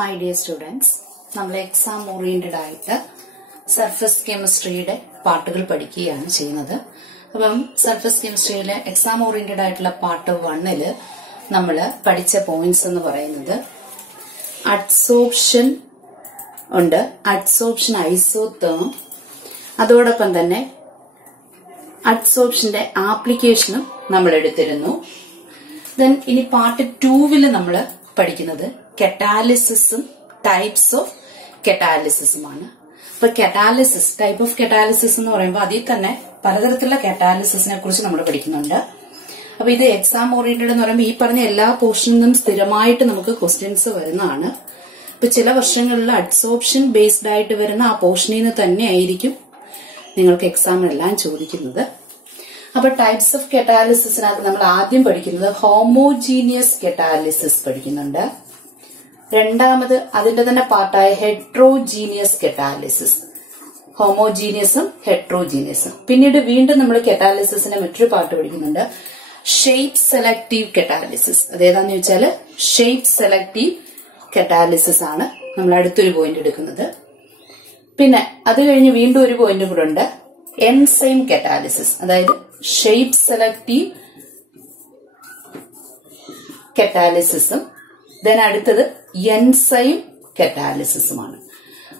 My dear students, നമ്മൾ exam oriented ആയിട്ട് surface കെമിസ്ട്രിയുടെ പാർട്ടുകൾ പഠിക്കുകയാണ് ചെയ്യുന്നത്. അപ്പം സർഫസ് കെമിസ്ട്രിയിലെ എക്സാം ഓറിയന്റഡ് ആയിട്ടുള്ള പാർട്ട് 1 നമ്മൾ പഠിച്ച പോയിന്റ്സ് എന്ന് പറയുന്നത് അഡ്സോർപ്ഷൻ ഉണ്ട്, അഡ്സോർപ്ഷൻ ഐസോതേം, അതോടൊപ്പം തന്നെ അഡ്സോർപ്ഷന്റെ ആപ്ലിക്കേഷനും നമ്മൾ എടുത്തിരുന്നു. ദെൻ ഇനി പാർട്ട് 2 നമ്മൾ പഠിക്കുന്നത് കറ്റാലിസിസും ടൈപ്സ് ഓഫ് കറ്റാലിസിസുമാണ്. അപ്പൊ കറ്റാലിസിസ്, ടൈപ്പ് ഓഫ് കറ്റാലിസിസ് എന്ന് പറയുമ്പോൾ അതിൽ തന്നെ പലതരത്തിലുള്ള കറ്റാലിസിസിനെ കുറിച്ച് നമ്മൾ പഠിക്കുന്നുണ്ട്. അപ്പൊ ഇത് എക്സാം ഓറിയന്റഡ് എന്ന് പറയുമ്പോൾ ഈ പറഞ്ഞ എല്ലാ പോർഷനിൽ നിന്നും സ്ഥിരമായിട്ട് നമുക്ക് ക്വസ്റ്റ്യൻസ് വരുന്നതാണ്. ഇപ്പൊ ചില വർഷങ്ങളിൽ അഡ്സോർപ്ഷൻ ബേസ്ഡ് ആയിട്ട് വരുന്ന ആ പോർഷനിൽ നിന്ന് തന്നെ ആയിരിക്കും നിങ്ങൾക്ക് എക്സാമിനെല്ലാം ചോദിക്കുന്നത്. അപ്പൊ ടൈപ്സ് ഓഫ് കറ്റാലിസിസിനകത്ത് നമ്മൾ ആദ്യം പഠിക്കുന്നത് ഹോമോജീനിയസ് കറ്റാലിസിസ് പഠിക്കുന്നുണ്ട്. രണ്ടാമത് അതിന്റെ തന്നെ പാർട്ടായ ഹെട്രോജീനിയസ് കറ്റാലിസിസ്, ഹോമോജീനിയസും ഹെട്രോജീനിയസും. പിന്നീട് വീണ്ടും നമ്മൾ കറ്റാലിസിസിന്റെ മറ്റൊരു പാർട്ട് പഠിക്കുന്നുണ്ട് ഷേപ്പ് സെലക്റ്റീവ് കറ്റാലിസിസ്. അതേതാന്ന് ചോദിച്ചാൽ ഷേപ്പ് സെലക്റ്റീവ് കറ്റാലിസിസ് ആണ് നമ്മൾ അടുത്തൊരു പോയിന്റ് എടുക്കുന്നത്. പിന്നെ അത് കഴിഞ്ഞ് വീണ്ടും ഒരു പോയിന്റ് കൂടെ ഉണ്ട് എൻസൈം കറ്റാലിസിസ്, അതായത് ഷേപ്പ് സെലക്റ്റീവ് കറ്റാലിസിസും ദെൻ അടുത്തത് എൻസൈം കറ്റാലിസിസുമാണ്.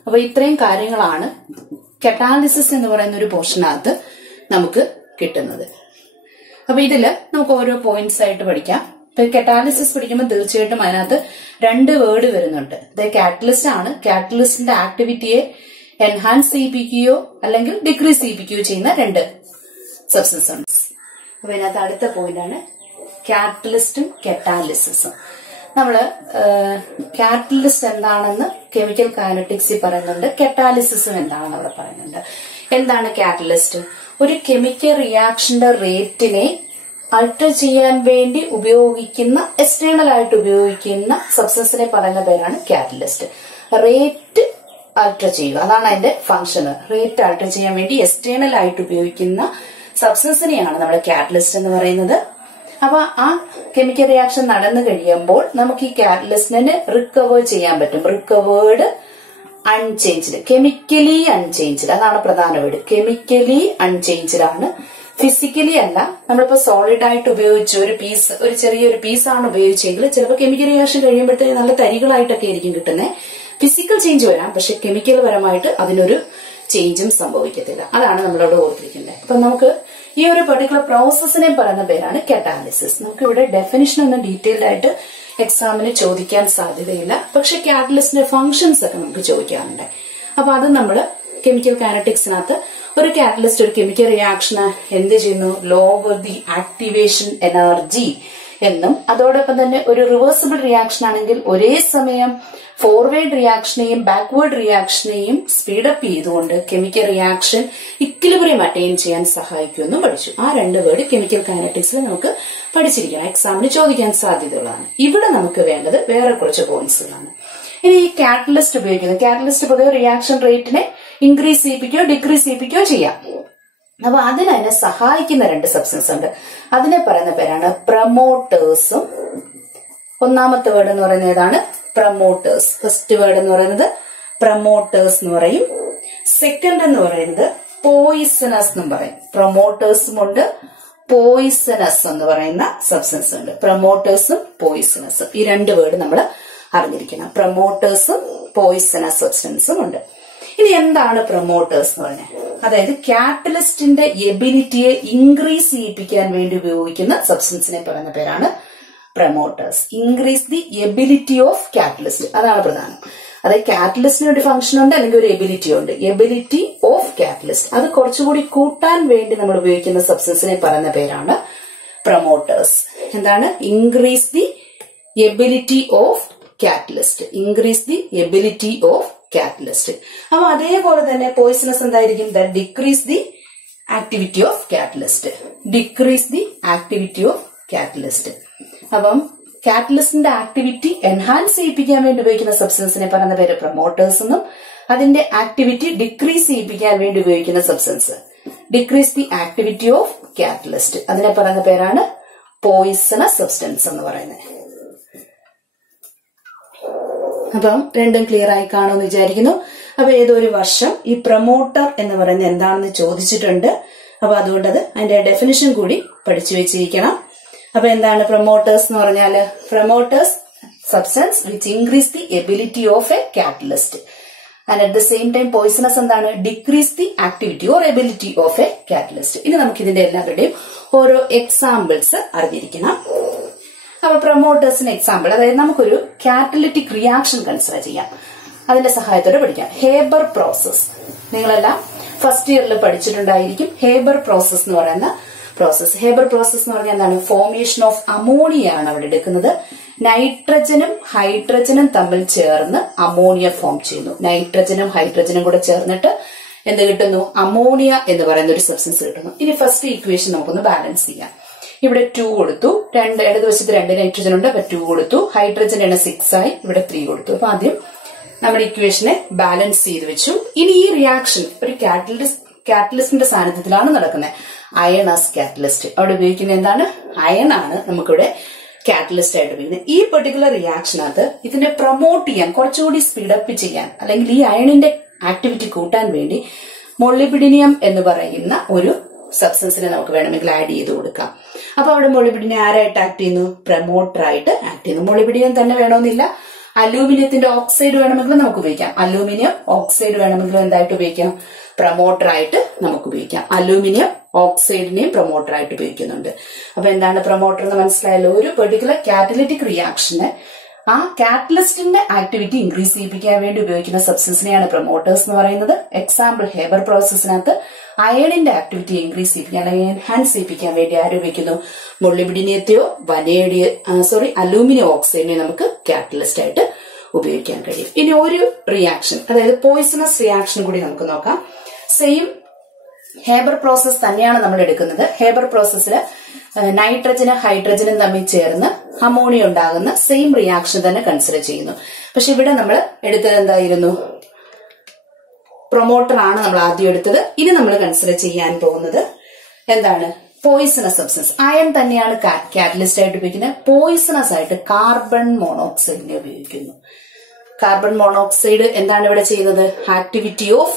അപ്പൊ ഇത്രയും കാര്യങ്ങളാണ് കറ്റാലിസിസ് എന്ന് പറയുന്ന ഒരു പോർഷനകത്ത് നമുക്ക് കിട്ടുന്നത്. അപ്പൊ ഇതില് നമുക്ക് ഓരോ പോയിന്റ്സ് ആയിട്ട് പഠിക്കാം. ഇപ്പൊ കറ്റാലിസിസ് പഠിക്കുമ്പോൾ തീർച്ചയായിട്ടും അതിനകത്ത് 2 വേർഡ് വരുന്നുണ്ട്. ഇത് കാറ്റലിസ്റ്റ് ആണ്. കാറ്റലിസ്റ്റിന്റെ ആക്ടിവിറ്റിയെ എൻഹാൻസ് ചെയ്യിപ്പിക്കുകയോ അല്ലെങ്കിൽ ഡിക്രീസ് ചെയ്യിപ്പിക്കുകയോ ചെയ്യുന്ന 2 സബ്സ്റ്റൻസ് ഉണ്ട്. അപ്പൊ ഇതിനകത്ത് അടുത്ത പോയിന്റ് ആണ് കാറ്റലിസ്റ്റും കറ്റാലിസിസും. നമ്മള് കാറ്റലിസ്റ്റ് എന്താണെന്ന് കെമിക്കൽ കൈനറ്റിക്സിൽ പറയുന്നുണ്ട്, കറ്റാലിസിസും എന്താണെന്ന് അവിടെ പറയുന്നുണ്ട്. എന്താണ് കാറ്റലിസ്റ്റ്? ഒരു കെമിക്കൽ റിയാക്ഷന്റെ റേറ്റിനെ അൾട്ടർ ചെയ്യാൻ വേണ്ടി ഉപയോഗിക്കുന്ന, എക്സ്റ്റേണൽ ആയിട്ട് ഉപയോഗിക്കുന്ന സബ്സ്റ്റൻസിനെ പറയുന്ന പേരാണ് കാറ്റലിസ്റ്റ്. റേറ്റ് അൾട്ടർ ചെയ്യുക, അതാണ് അതിന്റെ ഫംഗ്ഷൻ. റേറ്റ് അൾട്ടർ ചെയ്യാൻ വേണ്ടി എക്സ്റ്റേണൽ ആയിട്ട് ഉപയോഗിക്കുന്ന സബ്സ്റ്റൻസിനെയാണ് നമ്മൾ കാറ്റലിസ്റ്റ് എന്ന് പറയുന്നത്. അപ്പൊ ആ കെമിക്കൽ റിയാക്ഷൻ നടന്നു കഴിയുമ്പോൾ നമുക്ക് ഈ കാറ്റലിസ്റ്റിനെ റിക്കവർ ചെയ്യാൻ പറ്റും. റിക്കവേർഡ് അൺചേഞ്ച്ഡ്, കെമിക്കലി അൺചേഞ്ച്ഡ്, അതാണ് പ്രധാന വേർഡ്. കെമിക്കലി അൺചേഞ്ച്ഡ് ആണ്, ഫിസിക്കലി അല്ല. നമ്മളിപ്പോ സോളിഡ് ആയിട്ട് ഉപയോഗിച്ച് ഒരു ചെറിയൊരു പീസാണ് ഉപയോഗിച്ചെങ്കിൽ ചിലപ്പോൾ കെമിക്കൽ റിയാക്ഷൻ കഴിയുമ്പോഴത്തേക്ക് നല്ല തരികളായിട്ടൊക്കെ ആയിരിക്കും കിട്ടുന്നത്. ഫിസിക്കൽ ചേഞ്ച് വരാം, പക്ഷെ കെമിക്കൽ പരമായിട്ട് അതിനൊരു ചേഞ്ചും സംഭവിക്കത്തില്ല. അതാണ് നമ്മളോട് ഓർത്തിരിക്കുന്നത്. അപ്പൊ നമുക്ക് ഈ ഒരു പെർട്ടിക്കുലർ പ്രോസസ്സിനെ പറയുന്ന പേരാണ് കറ്റാലിസിസ്. നമുക്ക് ഇവിടെ ഡെഫിനിഷൻ ഒന്നും ഡീറ്റെയിൽഡ് ആയിട്ട് എക്സാമിന് ചോദിക്കാൻ സാധ്യതയില്ല, പക്ഷെ കാറ്റലിസ്റ്റിന്റെ ഫംഗ്ഷൻസ് ഒക്കെ നമുക്ക് ചോദിക്കാറുണ്ട്. അപ്പൊ അത് നമ്മൾ കെമിക്കൽ കൈനറ്റിക്സിനകത്ത് ഒരു കാറ്റലിസ്റ്റ് ഒരു കെമിക്കൽ റിയാക്ഷന് എന്ത് ചെയ്യുന്നു, ലോവർ ദി ആക്ടിവേഷൻ എനർജി എന്നും, അതോടൊപ്പം തന്നെ ഒരു റിവേഴ്സിബിൾ റിയാക്ഷൻ ആണെങ്കിൽ ഒരേ സമയം ഫോർവേഡ് റിയാക്ഷനെയും ബാക്ക്വേർഡ് റിയാക്ഷനെയും സ്പീഡപ്പ് ചെയ്തുകൊണ്ട് കെമിക്കൽ റിയാക്ഷൻ ഇക്വിലിബ്രിയം അറ്റൈൻ ചെയ്യാൻ സഹായിക്കുമെന്നും പഠിച്ചു. ആ 2 വേർഡ് കെമിക്കൽ കൈനറ്റിക്സിൽ നമുക്ക് പഠിച്ചിരിക്കണം, എക്സാമിന് ചോദിക്കാൻ സാധ്യതയുള്ളതാണ്. ഇവിടെ നമുക്ക് വേണ്ടത് വേറെ കുറച്ച് പോയിന്റ്സുകളാണ്. ഇനി ഈ കാറ്റലിസ്റ്റ് ഉപയോഗിക്കുന്നത്, കാറ്റലിസ്റ്റ് പൊതുവെ റിയാക്ഷൻ റേറ്റിനെ ഇൻക്രീസ് ചെയ്യിപ്പിക്കുകയോ ഡിക്രീസ് ചെയ്യിപ്പിക്കുകയോ ചെയ്യാം. അപ്പൊ അതിനെ സഹായിക്കുന്ന 2 സബ്സ്റ്റൻസ് ഉണ്ട്. അതിനെ പറയുന്ന പേരാണ് പ്രൊമോട്ടേഴ്സും. ഒന്നാമത്തെ വേർഡ് എന്ന് പറയുന്നത് ഏതാണ്? പ്രൊമോട്ടേഴ്സ്. ഫസ്റ്റ് വേർഡ് എന്ന് പറയുന്നത് പ്രൊമോട്ടേഴ്സ് എന്ന് പറയും. സെക്കൻഡ് എന്ന് പറയുന്നത് പോയിസണസ് എന്നും പറയും. പ്രൊമോട്ടേഴ്സും ഉണ്ട്, പോയിസണസ് എന്ന് പറയുന്ന സബ്സ്റ്റൻസ് ഉണ്ട്. പ്രൊമോട്ടേഴ്സും പോയിസണസും, ഈ 2 വേർഡ് നമ്മൾ അറിഞ്ഞിരിക്കണം. പ്രൊമോട്ടേഴ്സും പോയിസണസ് സബ്സ്റ്റൻസും ഉണ്ട്. ഇനി എന്താണ് പ്രൊമോട്ടേഴ്സ് എന്ന് പറഞ്ഞാൽ? അതായത് കാറ്റലിസ്റ്റിന്റെ എബിലിറ്റിയെ ഇൻക്രീസ് ചെയ്യിപ്പിക്കാൻ വേണ്ടി ഉപയോഗിക്കുന്ന സബ്സ്റ്റൻസിനെ പറയുന്ന പേരാണ് promoters. Increase the ability of catalyst, അതാണ് പ്രധാനം. അതായത് കാറ്റലിസ്റ്റിന് ഒരു ഫംഗ്ഷൻ ഉണ്ട്, അല്ലെങ്കിൽ ഒരു എബിലിറ്റി ഉണ്ട്. എബിലിറ്റി ഓഫ് കാറ്റലിസ്റ്റ്, അത് കുറച്ചുകൂടി കൂട്ടാൻ വേണ്ടി നമ്മൾ ഉപയോഗിക്കുന്ന സബ്സ്റ്റൻസിനെ പറയുന്ന പേരാണ് പ്രൊമോട്ടേഴ്സ്. എന്താണ്? Increase the ability of catalyst, increase the ability of catalyst. അപ്പൊ അതേപോലെ തന്നെ പോയിസണസ് എന്തായിരിക്കും? That decrease the activity of catalyst, decrease the activity of catalyst. അപ്പം കാറ്റലിസ്റ്റിന്റെ ആക്ടിവിറ്റി എൻഹാൻസ് ചെയ്യിപ്പിക്കാൻ വേണ്ടി ഉപയോഗിക്കുന്ന സബ്സ്റ്റൻസിനെ പറയുന്ന പേര് പ്രൊമോട്ടേഴ്സ് എന്നും, അതിന്റെ ആക്ടിവിറ്റി ഡിക്രീസ് ചെയ്യിപ്പിക്കാൻ വേണ്ടി ഉപയോഗിക്കുന്ന substance, decrease the activity of catalyst, അതിനെ പറയുന്ന പേരാണ് പോയിസണസ് സബ്സ്റ്റൻസ് എന്ന് പറയുന്നത്. അപ്പം രണ്ടും ക്ലിയർ ആയി കാണുമെന്ന് വിചാരിക്കുന്നു. അപ്പൊ ഏതൊരു വർഷം ഈ പ്രൊമോട്ടർ എന്ന് പറയുന്നത് എന്താണെന്ന് ചോദിച്ചിട്ടുണ്ട്. അപ്പൊ അതുകൊണ്ട് അതിന്റെ ഡെഫിനിഷൻ കൂടി പഠിച്ചു വെച്ചിരിക്കണം. അപ്പൊ എന്താണ് പ്രൊമോട്ടേഴ്സ് എന്ന് പറഞ്ഞാല്? Promoters substance which increase the ability of a catalyst and at the same time poisonous എന്താണ്? Decrease the activity or ability of a catalyst. ഇനി നമുക്ക് ഇതിന്റെ എല്ലാവരുടെയും ഓരോ എക്സാമ്പിൾസ് അറിഞ്ഞിരിക്കണം. അപ്പൊ പ്രൊമോട്ടേഴ്സിന് എക്സാമ്പിൾ, അതായത് നമുക്കൊരു കാറ്റലിറ്റിക് റിയാക്ഷൻ കൺസിഡർ ചെയ്യാം. അതിന്റെ സഹായത്തോടെ പഠിക്കാം. ഹേബർ പ്രോസസ് നിങ്ങളെല്ലാം ഫസ്റ്റ് ഇയറിൽ പഠിച്ചിട്ടുണ്ടായിരിക്കും. ഹേബർ പ്രോസസ് എന്ന് പറയുന്ന പ്രോസസ്. ഹേബർ പ്രോസസ് എന്ന് പറഞ്ഞാൽ എന്താണ്? ഫോർമേഷൻ ഓഫ് അമോണിയ ആണ് അവിടെ എടുക്കുന്നത്. നൈട്രജനും ഹൈഡ്രജനും തമ്മിൽ ചേർന്ന് അമോണിയ ഫോം ചെയ്യുന്നു. നൈട്രജനും ഹൈഡ്രജനും കൂടെ ചേർന്നിട്ട് എന്ത് കിട്ടുന്നു? അമോണിയ എന്ന് പറയുന്ന ഒരു സബ്സ്റ്റൻസ് കിട്ടുന്നു. ഇനി ഫസ്റ്റ് ഇക്വേഷൻ നമുക്കൊന്ന് ബാലൻസ് ചെയ്യാം. ഇവിടെ 2 കൊടുത്തു, ഇടതുവശത്ത് 2 നൈട്രജൻ ഉണ്ട്, അപ്പൊ 2 കൊടുത്തു. ഹൈഡ്രജൻ ആണ് 6 ആയി, ഇവിടെ 3 കൊടുത്തു. അപ്പൊ ആദ്യം നമ്മുടെ ഇക്വേഷനെ ബാലൻസ് ചെയ്ത് വെച്ചു. ഇനി ഈ റിയാക്ഷൻ ഒരു കാറ്റലിസ്റ്റിന്റെ സാന്നിധ്യത്തിലാണ് നടക്കുന്നത്. അയൺ ആസ് കാറ്റലിസ്റ്റ് അവിടെ ഉപയോഗിക്കുന്നത് എന്താണ്? അയൺ ആണ് നമുക്കിവിടെ കാറ്റലിസ്റ്റ് ആയിട്ട് ഉപയോഗിക്കുന്നത്. ഈ പെർട്ടിക്കുലർ റിയാക്ഷനകത്ത് ഇതിനെ പ്രൊമോട്ട് ചെയ്യാൻ, കുറച്ചുകൂടി സ്പീഡപ്പ് ചെയ്യാൻ, അല്ലെങ്കിൽ ഈ അയണിന്റെ ആക്ടിവിറ്റി കൂട്ടാൻ വേണ്ടി മൊളിബിഡിനിയം എന്ന് പറയുന്ന ഒരു സബ്സ്റ്റൻസിനെ നമുക്ക് വേണമെങ്കിൽ ആഡ് ചെയ്ത് കൊടുക്കാം. അപ്പൊ അവിടെ മൊളിബിഡിനിയം ആരായിട്ട് ആക്ട് ചെയ്യുന്നു? പ്രൊമോട്ടർ ആയിട്ട് ആക്ട് ചെയ്യുന്നു. മൊളിബിഡിനിയം തന്നെ വേണമെന്നില്ല, അലൂമിനിയത്തിന്റെ ഓക്സൈഡ് വേണമെങ്കിലും നമുക്ക് ഉപയോഗിക്കാം. അലൂമിനിയം ഓക്സൈഡ് വേണമെങ്കിലും എന്തായിട്ട് ഉപയോഗിക്കാം? പ്രൊമോട്ടർ ആയിട്ട് നമുക്ക് ഉപയോഗിക്കാം. അലൂമിനിയം ഓക്സൈഡിനെയും പ്രൊമോട്ടർ ആയിട്ട് ഉപയോഗിക്കുന്നുണ്ട്. അപ്പൊ എന്താണ് പ്രൊമോട്ടർ എന്ന് മനസ്സിലായല്ലോ? ഒരു പെർട്ടിക്കുലർ കാറ്റലിറ്റിക് റിയാക്ഷന് ആ കാറ്റലിസ്റ്റിന്റെ ആക്ടിവിറ്റി ഇൻക്രീസ് ചെയ്യിപ്പിക്കാൻ വേണ്ടി ഉപയോഗിക്കുന്ന സബ്സ്റ്റൻസിനെയാണ് പ്രൊമോട്ടേഴ്സ് എന്ന് പറയുന്നത്. എക്സാമ്പിൾ ഹേബർ പ്രോസസ്സിനകത്ത് അയണിന്റെ ആക്ടിവിറ്റി ഇൻക്രീസ് ചെയ്യിപ്പിക്കാൻ അല്ലെങ്കിൽ എൻഹാൻസ് ചെയ്യിപ്പിക്കാൻ വേണ്ടി ആര് ഉപയോഗിക്കുന്നു? മൊളിബിഡിനിയത്തെയോ അലൂമിനിയം ഓക്സൈഡിനെയോ നമുക്ക് കാറ്റലിസ്റ്റ് ആയിട്ട് ഉപയോഗിക്കാൻ കഴിയും. ഇനി ഒരു റിയാക്ഷൻ, അതായത് പോയിസണസ് റിയാക്ഷൻ കൂടി നമുക്ക് നോക്കാം. സെയിം ഹേബർ പ്രോസസ് തന്നെയാണ് നമ്മൾ എടുക്കുന്നത്. ഹേബർ പ്രോസസ്സിൽ നൈട്രജനും ഹൈഡ്രജനും തമ്മിൽ ചേർന്ന് അമോണിയ ഉണ്ടാകുന്ന സെയിം റിയാക്ഷൻ തന്നെ കൺസിഡർ ചെയ്യുന്നു. പക്ഷെ ഇവിടെ നമ്മൾ എടുത്തത് എന്തായിരുന്നു? പ്രൊമോട്ടർ ആണ് നമ്മൾ ആദ്യം എടുത്തത്. ഇനി നമ്മൾ കൺസിഡർ ചെയ്യാൻ പോകുന്നത് എന്താണ്? Poisonous substance. അയൺ തന്നെയാണ് കാറ്റലിസ്റ്റ് ആയിട്ട് ഉപയോഗിക്കുന്നത്. പോയിസണസ് ആയിട്ട് കാർബൺ മോണോക്സൈഡിനെ ഉപയോഗിക്കുന്നു. കാർബൺ മോണോക്സൈഡ് എന്താണ് ഇവിടെ ചെയ്യുന്നത്? ആക്ടിവിറ്റി ഓഫ്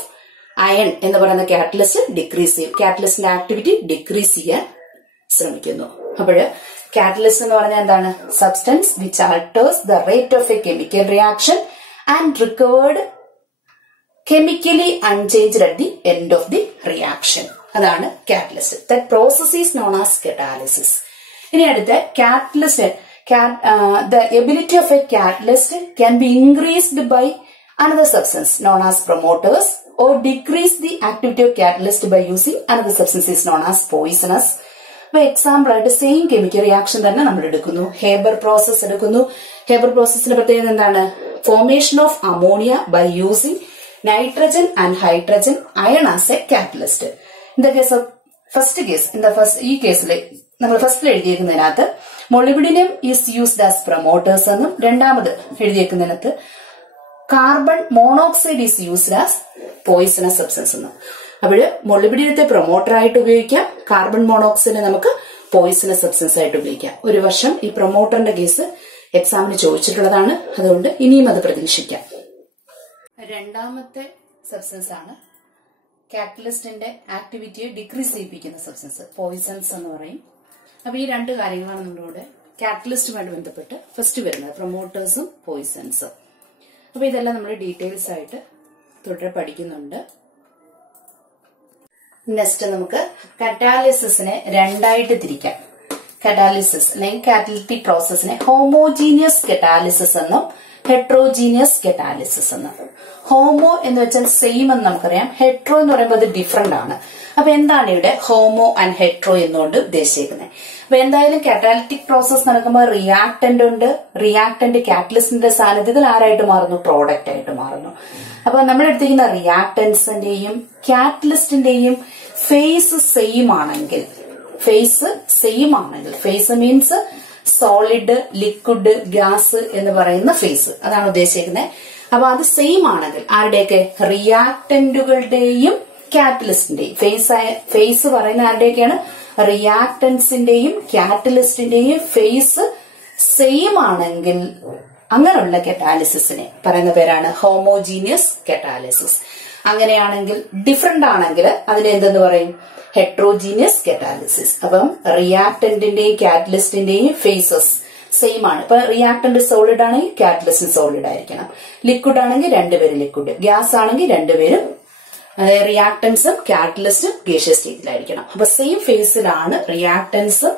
അയൺ എന്ന് പറയുന്ന കാറ്റലിസ്റ്റ് ഡിക്രീസ് ചെയ്യും. കാറ്റലിസ്റ്റിന്റെ ആക്ടിവിറ്റി ഡിക്രീസ് ചെയ്യാൻ ശ്രമിക്കുന്നു. അപ്പോഴ് കാറ്റലിസ്റ്റ് എന്ന് പറഞ്ഞാൽ എന്താണ്? Substance which alters the rate of a chemical reaction and recovered chemically unchanged at the end of the reaction. അതാണ് catalyst. That process is known as catalysis. ഇനി അടുത്ത catalyst. The ability of a catalyst can be increased by another substance known as promoters or decrease the activity of catalyst by using another substance is known as poisonous. For example, the same chemical reaction തന്നെ നമ്മൾ എടുക്കുന്നു. Haber process എടുക്കുന്നു. Haber പ്രോസസ്സിന്റെ പ്രത്യേകത എന്താണ്? Formation of ammonia by using nitrogen and hydrogen iron as a catalyst. In the case of ഈ കേസിൽ നമ്മൾ ഫസ്റ്റിൽ എഴുതിയേക്കുന്നതിനകത്ത് molybdenum is used as promoters എന്നും, രണ്ടാമത് എഴുതിയേക്കുന്നതിനകത്ത് carbon monoxide is used as poisonous substance എന്നും. അപ്പോഴ് മൊളിബിഡിനിയത്തെ പ്രൊമോട്ടർ ആയിട്ട് ഉപയോഗിക്കാം, കാർബൺ മോണോക്സൈഡിനെ നമുക്ക് പോയിസണസ് സബ്സ്റ്റൻസ് ആയിട്ട് ഉപയോഗിക്കാം. ഒരു വർഷം ഈ പ്രൊമോട്ടറിന്റെ കേസ് എക്സാമിന് ചോദിച്ചിട്ടുള്ളതാണ്, അതുകൊണ്ട് ഇനിയും അത് പ്രതീക്ഷിക്കാം. രണ്ടാമത്തെ സബ്സ്റ്റൻസ് ആണ് കാറ്റലിസ്റ്റിന്റെ ആക്ടിവിറ്റിയെ ഡിക്രീസ് ചെയ്യിപ്പിക്കുന്ന സബ്സ്റ്റൻസ്, പോയിസൺസ് എന്ന് പറയും. അപ്പൊ ഈ രണ്ട് കാര്യങ്ങളാണ് നമ്മളിവിടെ കാറ്റലിസ്റ്റുമായിട്ട് ബന്ധപ്പെട്ട് ഫസ്റ്റ് വരുന്നത്, പ്രൊമോട്ടേഴ്സും പോയിസൺസും. അപ്പൊ ഇതെല്ലാം നമ്മൾ ഡീറ്റെയിൽസ് ആയിട്ട് തുടരെ പഠിക്കുന്നുണ്ട്. നെക്സ്റ്റ് നമുക്ക് കറ്റാലിസിസിനെ രണ്ടായിട്ട് തിരിക്കാം. കറ്റാലിസിസ് അല്ലെങ്കിൽ കാറ്റലിറ്റിക് പ്രോസസ്സിനെ ഹോമോജീനിയസ് കറ്റാലിസിസ് എന്നും ഹെട്രോജീനിയസ് കറ്റാലിസിസ് എന്നും. ഹോമോ എന്ന് വെച്ചാൽ സെയിം എന്ന് നമുക്കറിയാം. ഹെട്രോ എന്ന് പറയുമ്പോൾ അത് ഡിഫറെന്റ് ആണ്. അപ്പൊ എന്താണ് ഇവിടെ ഹോമോ ആൻഡ് ഹെട്രോ എന്നുകൊണ്ട് ഉദ്ദേശിക്കുന്നത്? അപ്പൊ എന്തായാലും കാറ്റാലിറ്റിക് പ്രോസസ് നടക്കുമ്പോൾ റിയാക്ടന്റ് ഉണ്ട്. റിയാക്ടന്റ് കാറ്റലിസ്റ്റിന്റെ സാന്നിധ്യത്തിൽ ആരായിട്ട് മാറുന്നു? പ്രോഡക്റ്റ് ആയിട്ട് മാറുന്നു. അപ്പൊ നമ്മൾ എടുത്തിരിക്കുന്ന റിയാക്ടൻസിന്റെയും കാറ്റലിസ്റ്റിന്റെയും ഫേസ് സെയിം ആണെങ്കിൽ, phase means solid, liquid, gas എന്ന് പറയുന്ന ഫേസ്, അതാണ് ഉദ്ദേശിക്കുന്നത്. അപ്പൊ അത് സെയിം ആണെങ്കിൽ ആരുടെയൊക്കെ? റിയാക്ടന്റുകളുടെയും കാറ്റലിസ്റ്റിന്റെയും ഫേസ് പറയുന്ന ആരുടെയൊക്കെയാണ്? റിയാക്ടൻസിന്റെയും കാറ്റലിസ്റ്റിന്റെയും ഫേസ് സെയിം ആണെങ്കിൽ അങ്ങനെയുള്ള കറ്റാലിസിസിനെ പറയുന്ന പേരാണ് ഹോമോജീനിയസ് കറ്റാലിസിസ്. അങ്ങനെയാണെങ്കിൽ ഡിഫറെന്റ് ആണെങ്കിൽ അതിനെ എന്തെന്ന് പറയും? Heterogeneous catalysis. അപ്പം റിയാക്ടന്റിന്റെയും കാറ്റലിസ്റ്റിന്റെയും ഫേസസ് സെയിം ആണ്. ഇപ്പൊ റിയാക്ടന്റ് സോളിഡ് ആണെങ്കിൽ കാറ്റലിസ്റ്റ് സോളിഡ് ആയിരിക്കണം, ലിക്വിഡ് ആണെങ്കിൽ രണ്ടുപേരും ലിക്വിഡ്, ഗ്യാസ് ആണെങ്കിൽ രണ്ടുപേരും റിയാക്ടൻസും കാറ്റലിസ്റ്റും ഗേഷ്യസ് സ്റ്റേറ്റിലായിരിക്കണം. അപ്പൊ സെയിം ഫേസിലാണ് റിയാക്ടൻസും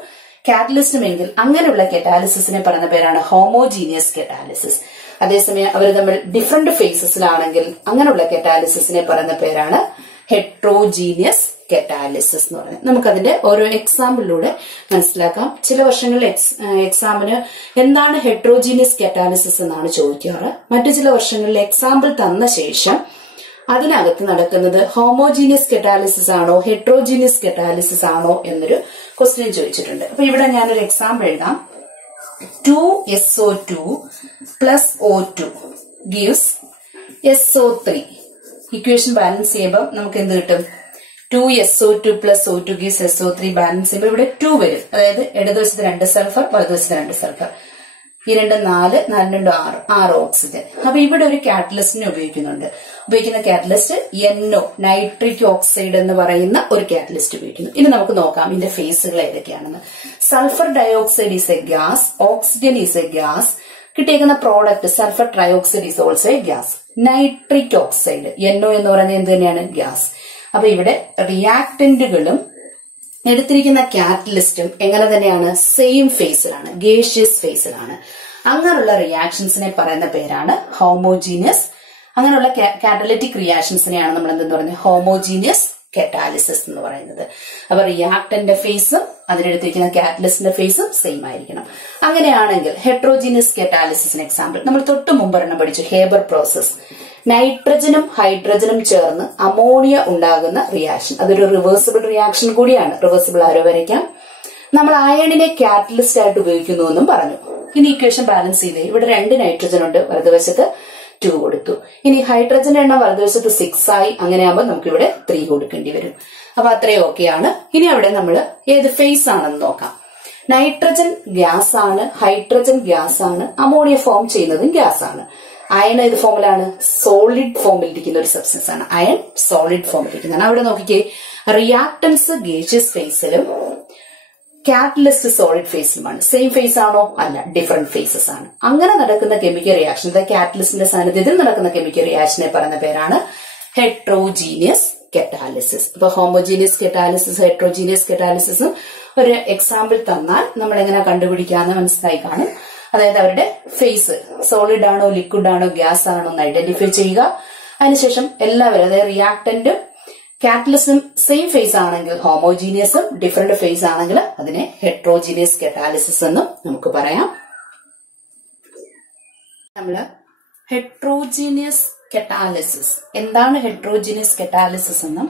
കാറ്റലിസ്റ്റും എങ്കിൽ അങ്ങനെയുള്ള കറ്റാലിസിസിനെ പറയുന്ന പേരാണ് ഹോമോജീനിയസ് കറ്റാലിസിസ്. അതേസമയം അവർ തമ്മിൽ ഡിഫറെന്റ് ഫേസസിലാണെങ്കിൽ അങ്ങനെയുള്ള കറ്റാലിസിസിനെ പറയുന്ന പേരാണ് ഹെട്രോജീനിയസ് കറ്റാലിസിസ് എന്ന് പറയുന്നത്. നമുക്കതിന്റെ ഓരോ എക്സാമ്പിളിലൂടെ മനസ്സിലാക്കാം. ചില വർഷങ്ങളിൽ എക്സാമിന് എന്താണ് ഹെട്രോജീനിയസ് കറ്റാലിസിസ് എന്നാണ് ചോദിക്കാറ്. മറ്റു ചില വർഷങ്ങളിൽ എക്സാമ്പിൾ തന്ന ശേഷം അതിനകത്ത് നടക്കുന്നത് ഹോമോജീനിയസ് കറ്റാലിസിസ് ആണോ ഹെട്രോജീനിയസ് കറ്റാലിസിസ് ആണോ എന്നൊരു ക്വസ്റ്റ്യൻ ചോദിച്ചിട്ടുണ്ട്. അപ്പൊ ഇവിടെ ഞാനൊരു എക്സാമ്പിൾ എഴുതാം. 2SO2 plus O2 gives SO3. Equation balance ചെയ്യുമ്പോൾ നമുക്ക് എന്ത് കിട്ടും? 2SO2 plus O2 gives SO3 balance ചെയ്യുമ്പോൾ ഇവിടെ 2 വരും. അതായത് ഇടതുവശത്ത് 2 സൾഫർ, വലതുവശത്ത് 2 സൾഫർ. ഈ 2 4, 4 2 6 ഓക്സിജൻ. അപ്പൊ ഇവിടെ ഒരു കാറ്റലിസ്റ്റിനെ ഉപയോഗിക്കുന്ന കാറ്റലിസ്റ്റ് NO, നൈട്രിക് ഓക്സൈഡ് എന്ന് പറയുന്ന ഒരു കാറ്റലിസ്റ്റ് ഉപയോഗിക്കുന്നു. ഇനി നമുക്ക് നോക്കാം ഇതിന്റെ ഫേസുകൾ ഏതൊക്കെയാണെന്ന്. Sulphur dioxide is a gas, oxygen is a gas, കിട്ടിയേക്കുന്ന product sulphur trioxide is also a gas. Nitric oxide NO എന്ന് പറയുന്നത് എന്ത് തന്നെയാണ്? ഗ്യാസ്. അപ്പൊ ഇവിടെ റിയാക്ടന്റുകളും എടുത്തിരിക്കുന്ന കാറ്റലിസ്റ്റും എങ്ങനെ തന്നെയാണ്? സെയിം ഫേസിലാണ്, ഗേഷ്യസ് ഫേസിലാണ്. അങ്ങനെയുള്ള റിയാക്ഷൻസിനെ പറയുന്ന പേരാണ് ഹോമോജീനിയസ്. അങ്ങനെയുള്ള കാറ്റലിറ്റിക് റിയാക്ഷൻസിനെയാണ് നമ്മൾ എന്തെന്ന് പറയുന്നത്? ഹോമോജീനിയസ് കറ്റാലിസിസ് എന്ന് പറയുന്നത്. അപ്പൊ റിയാക്ടന്റെ ഫേസും അതിലെടുത്തിരിക്കുന്ന കാറ്റലിസ്റ്റിന്റെ ഫേസും സെയിം ആയിരിക്കണം. അങ്ങനെയാണെങ്കിൽ ഹെട്രോജീനിയസ് കറ്റാലിസിസിന് എക്സാമ്പിൾ നമ്മൾ തൊട്ട് മുമ്പൊരെണ്ണം പഠിച്ചു, ഹേബർ പ്രോസസ്. നൈട്രജനും ഹൈഡ്രജനും ചേർന്ന് അമോണിയ ഉണ്ടാകുന്ന റിയാക്ഷൻ. അതൊരു റിവേഴ്സിബിൾ റിയാക്ഷൻ കൂടിയാണ്. റിവേഴ്സിബിൾ ആരോ വരയ്ക്കാം. നമ്മൾ അയണിനെ കാറ്റലിസ്റ്റ് ആയിട്ട് ഉപയോഗിക്കുന്നു എന്നും പറഞ്ഞു. ഇനി ഇക്വേഷൻ ബാലൻസ് ചെയ്തേ. ഇവിടെ 2 നൈട്രജൻ ഉണ്ട്, വലതുവശത്ത് 2 കൊടുത്തു. ഇനി ഹൈഡ്രജന്റെ എണ്ണം വലതുവശത്ത് 6 ആയി. അങ്ങനെയാകുമ്പോൾ നമുക്ക് ഇവിടെ 3 കൊടുക്കേണ്ടി വരും. അപ്പൊ അത്രയും ഓക്കെയാണ്. ഇനി അവിടെ നമ്മൾ ഏത് ഫേസ് ആണെന്ന് നോക്കാം. നൈട്രജൻ ഗ്യാസ് ആണ്, ഹൈഡ്രജൻ ഗ്യാസ് ആണ്, അമോണിയ ഫോം ചെയ്യുന്നതും ഗ്യാസ് ആണ്. അയൺ ഏത് ഫോമിലാണ്? സോളിഡ് ഫോമിലിരിക്കുന്ന ഒരു സബ്സ്റ്റൻസ് ആണ്. അയൺ സോളിഡ് ഫോമിലിരിക്കുന്നതാണ്. അവിടെ നോക്കിക്കേ, റിയാക്ടൻസ് ഗേഷ്യസ് ഫേസിലും കാറ്റലിസ്റ്റ് സോളിഡ് ഫേസിലുമാണ്. സെയിം ഫേസ് ആണോ? അല്ല, ഡിഫറെന്റ് ഫേസസ് ആണ്. അങ്ങനെ നടക്കുന്ന കെമിക്കൽ റിയാക്ഷൻ, കാറ്റലിസ്റ്റിന്റെ സാന്നിധ്യത്തിൽ നടക്കുന്ന കെമിക്കൽ റിയാക്ഷനെ പറയുന്ന പേരാണ് ഹെട്രോജീനിയസ് കറ്റാലിസിസ്. ഇപ്പൊ ഹോമോജീനിയസ് കറ്റാലിസിസ്, ഹെട്രോജീനിയസ് കറ്റാലിസിസും ഒരു എക്സാമ്പിൾ തന്നാൽ നമ്മൾ എങ്ങനെ കണ്ടുപിടിക്കാന്ന് മനസ്സിലായി കാണും. അതായത് അവരുടെ ഫേസ് സോളിഡ് ആണോ ലിക്വിഡ് ആണോ ഗ്യാസ് ആണോ എന്ന് ഐഡന്റിഫൈ ചെയ്യുക. അതിനുശേഷം എല്ലാവരും, അതായത് റിയാക്ടന്റും കാറ്റലിസ്റ്റും സെയിം ഫേസ് ആണെങ്കിൽ ഹോമോജീനിയസും, ഡിഫറെന്റ് ഫേസ് ആണെങ്കിൽ അതിനെ ഹെട്രോജീനിയസ് കറ്റാലിസിസ് എന്നും നമുക്ക് പറയാം. നമ്മള് ഹെട്രോജീനിയസ് കറ്റാലിസിസ്, എന്താണ് ഹെട്രോജീനിയസ് കറ്റാലിസിസ് എന്നും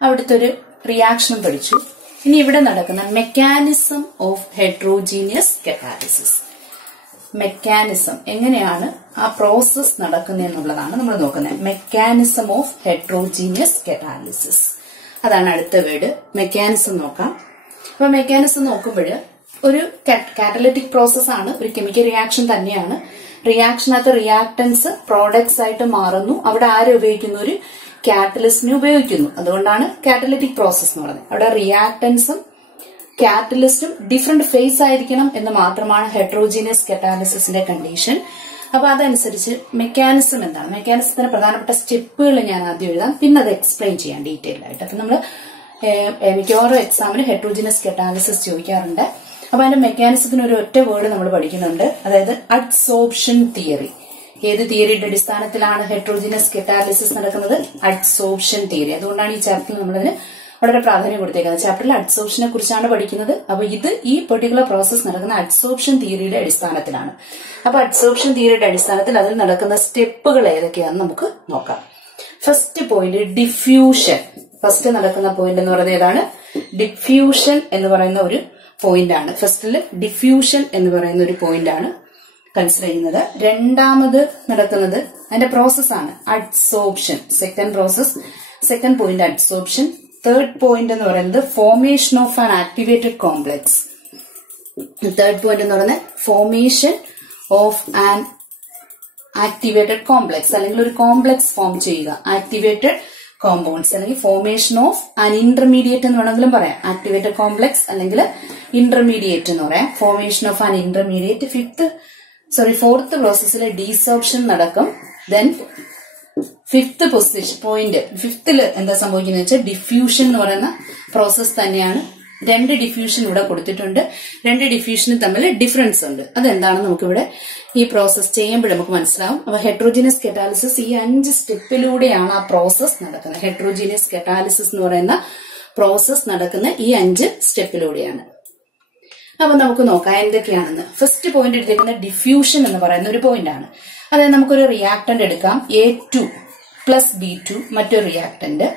അവിടുത്തെ ഒരു റിയാക്ഷനും പഠിച്ചു. ഇനി ഇവിടെ നടക്കുന്ന mechanism of heterogeneous catalysis, mechanism എങ്ങനെയാണ് ആ പ്രോസസ് നടക്കുന്നത് എന്നുള്ളതാണ് നമ്മൾ നോക്കുന്നത്. മെക്കാനിസം ഓഫ് ഹെട്രോജീനിയസ് കറ്റാലിസിസ്, അതാണ് അടുത്ത വേർഡ്. മെക്കാനിസം നോക്കാം. അപ്പൊ മെക്കാനിസം നോക്കുമ്പോൾ ഒരു കാറ്റലിറ്റിക് പ്രോസസ് ആണ്, ഒരു കെമിക്കൽ റിയാക്ഷൻ തന്നെയാണ്. റിയാക്ഷനകത്ത് റിയാക്ടൻസ് പ്രോഡക്ട്സ് ആയിട്ട് മാറുന്നു. അവിടെ ആരെ ഉപയോഗിക്കുന്നു? ഒരു കാറ്റലിസ്റ്റിനെ ഉപയോഗിക്കുന്നു. അതുകൊണ്ടാണ് കാറ്റലിറ്റിക് പ്രോസസ് എന്ന് പറയുന്നത്. അവിടെ റിയാക്ടൻസും കാറ്റലിസ്റ്റും ഡിഫറെന്റ് ഫേസ് ആയിരിക്കണം എന്ന് മാത്രമാണ് ഹെട്രോജീനിയസ് കറ്റാലിസിസിന്റെ കണ്ടീഷൻ. അപ്പൊ അതനുസരിച്ച് മെക്കാനിസം എന്താണ്, മെക്കാനിസത്തിന്റെ പ്രധാനപ്പെട്ട സ്റ്റെപ്പുകൾ ഞാൻ ആദ്യം എഴുതാം, പിന്നെ അത് എക്സ്പ്ലെയിൻ ചെയ്യാം ഡീറ്റെയിൽ ആയിട്ട്. അപ്പൊ നമ്മൾ മിക്കവാറും എക്സാമിന് ഹെട്രോജീനിയസ് കറ്റാലിസിസ് ചോദിക്കാറുണ്ട്. അപ്പൊ അതിന്റെ മെക്കാനിസത്തിന് ഒരു ഒറ്റ വേർഡ് നമ്മൾ പഠിക്കുന്നുണ്ട്, അതായത് അഡ്സോർപ്ഷൻ തിയറി. ഏത് തിയറിയുടെ അടിസ്ഥാനത്തിലാണ് ഹെട്രോജീനിയസ് കറ്റാലിസിസ് നടക്കുന്നത്? Adsorption theory. അതുകൊണ്ടാണ് ഈ ചാപ്റ്ററിൽ നമ്മളതിന് വളരെ പ്രാധാന്യം കൊടുത്തേക്കുന്നത്. ചാപ്റ്ററിൽ അഡ്സോർപ്ഷനെ കുറിച്ചാണ് പഠിക്കുന്നത്. അപ്പൊ ഇത് ഈ പെർട്ടിക്കുലർ പ്രോസസ് നടക്കുന്ന അഡ്സോർപ്ഷൻ തിയറിയുടെ അടിസ്ഥാനത്തിലാണ്. അപ്പൊ അഡ്സോർപ്ഷൻ തിയറിയുടെ അടിസ്ഥാനത്തിൽ അതിൽ നടക്കുന്ന സ്റ്റെപ്പുകൾ ഏതൊക്കെയാണെന്ന് നമുക്ക് നോക്കാം. First point diffusion. ഫസ്റ്റ് നടക്കുന്ന പോയിന്റ് എന്ന് പറയുന്നത് ഏതാണ്? ഡിഫ്യൂഷൻ എന്ന് പറയുന്ന ഒരു പോയിന്റ് ആണ്. ഫസ്റ്റില് ഡിഫ്യൂഷൻ എന്ന് പറയുന്ന ഒരു പോയിന്റ് ആണ് കൺസിഡർ ചെയ്യുന്നത്. രണ്ടാമത് നടക്കുന്നത് അതിന്റെ പ്രോസസ്സാണ് adsorption. Second point adsorption. Third point എന്ന് പറയുന്നത് formation of an activated complex. Third point എന്ന് പറയുന്നത് formation of an activated complex അല്ലെങ്കിൽ ഒരു കോംപ്ലക്സ് ഫോം ചെയ്യുക. ആക്ടിവേറ്റഡ് കോമ്പൗണ്ട്സ് അല്ലെങ്കിൽ ഫോർമേഷൻ ഓഫ് ആൻ ഇന്റർമീഡിയറ്റ് എന്ന് വേണമെങ്കിലും പറയാം. ആക്ടിവേറ്റഡ് കോംപ്ലക്സ് അല്ലെങ്കിൽ ഇന്റർമീഡിയറ്റ് എന്ന് പറയാം. Formation of an intermediate. Fourth പ്രോസസ്സിൽ ഡീസോർപ്ഷൻ നടക്കും. ദെൻ ഫിഫ്ത്ത് പോയിന്റ്, ഫിഫ്തിൽ എന്താ സംഭവിക്കുന്നത് വെച്ചാൽ ഡിഫ്യൂഷൻ എന്ന് പറയുന്ന പ്രോസസ് തന്നെയാണ്. 2 ഡിഫ്യൂഷൻ ഇവിടെ കൊടുത്തിട്ടുണ്ട്. 2 ഡിഫ്യൂഷന് തമ്മിൽ ഡിഫറൻസ് ഉണ്ട്. അതെന്താണെന്ന് നമുക്കിവിടെ ഈ പ്രോസസ് ചെയ്യുമ്പോൾ നമുക്ക് മനസ്സിലാവും. അപ്പൊ ഹെറ്ററോജീനിയസ് കറ്റാലിസിസ് ഈ 5 സ്റ്റെപ്പിലൂടെയാണ് ആ പ്രോസസ് നടക്കുന്നത്. ഹെറ്ററോജീനിയസ് കറ്റാലിസിസ് എന്ന് പറയുന്ന പ്രോസസ് നടക്കുന്ന ഈ 5 സ്റ്റെപ്പിലൂടെയാണ്. അപ്പൊ നമുക്ക് നോക്കാം എന്തൊക്കെയാണെന്ന്. ഫസ്റ്റ് പോയിന്റ് എടുത്തേക്കുന്ന ഡിഫ്യൂഷൻ എന്ന് പറയുന്ന ഒരു പോയിന്റ് ആണ്. അതായത് നമുക്കൊരു റിയാക്ടന്റ് എടുക്കാം. A2 പ്ലസ് B2 മറ്റൊരു റിയാക്ടന്റ്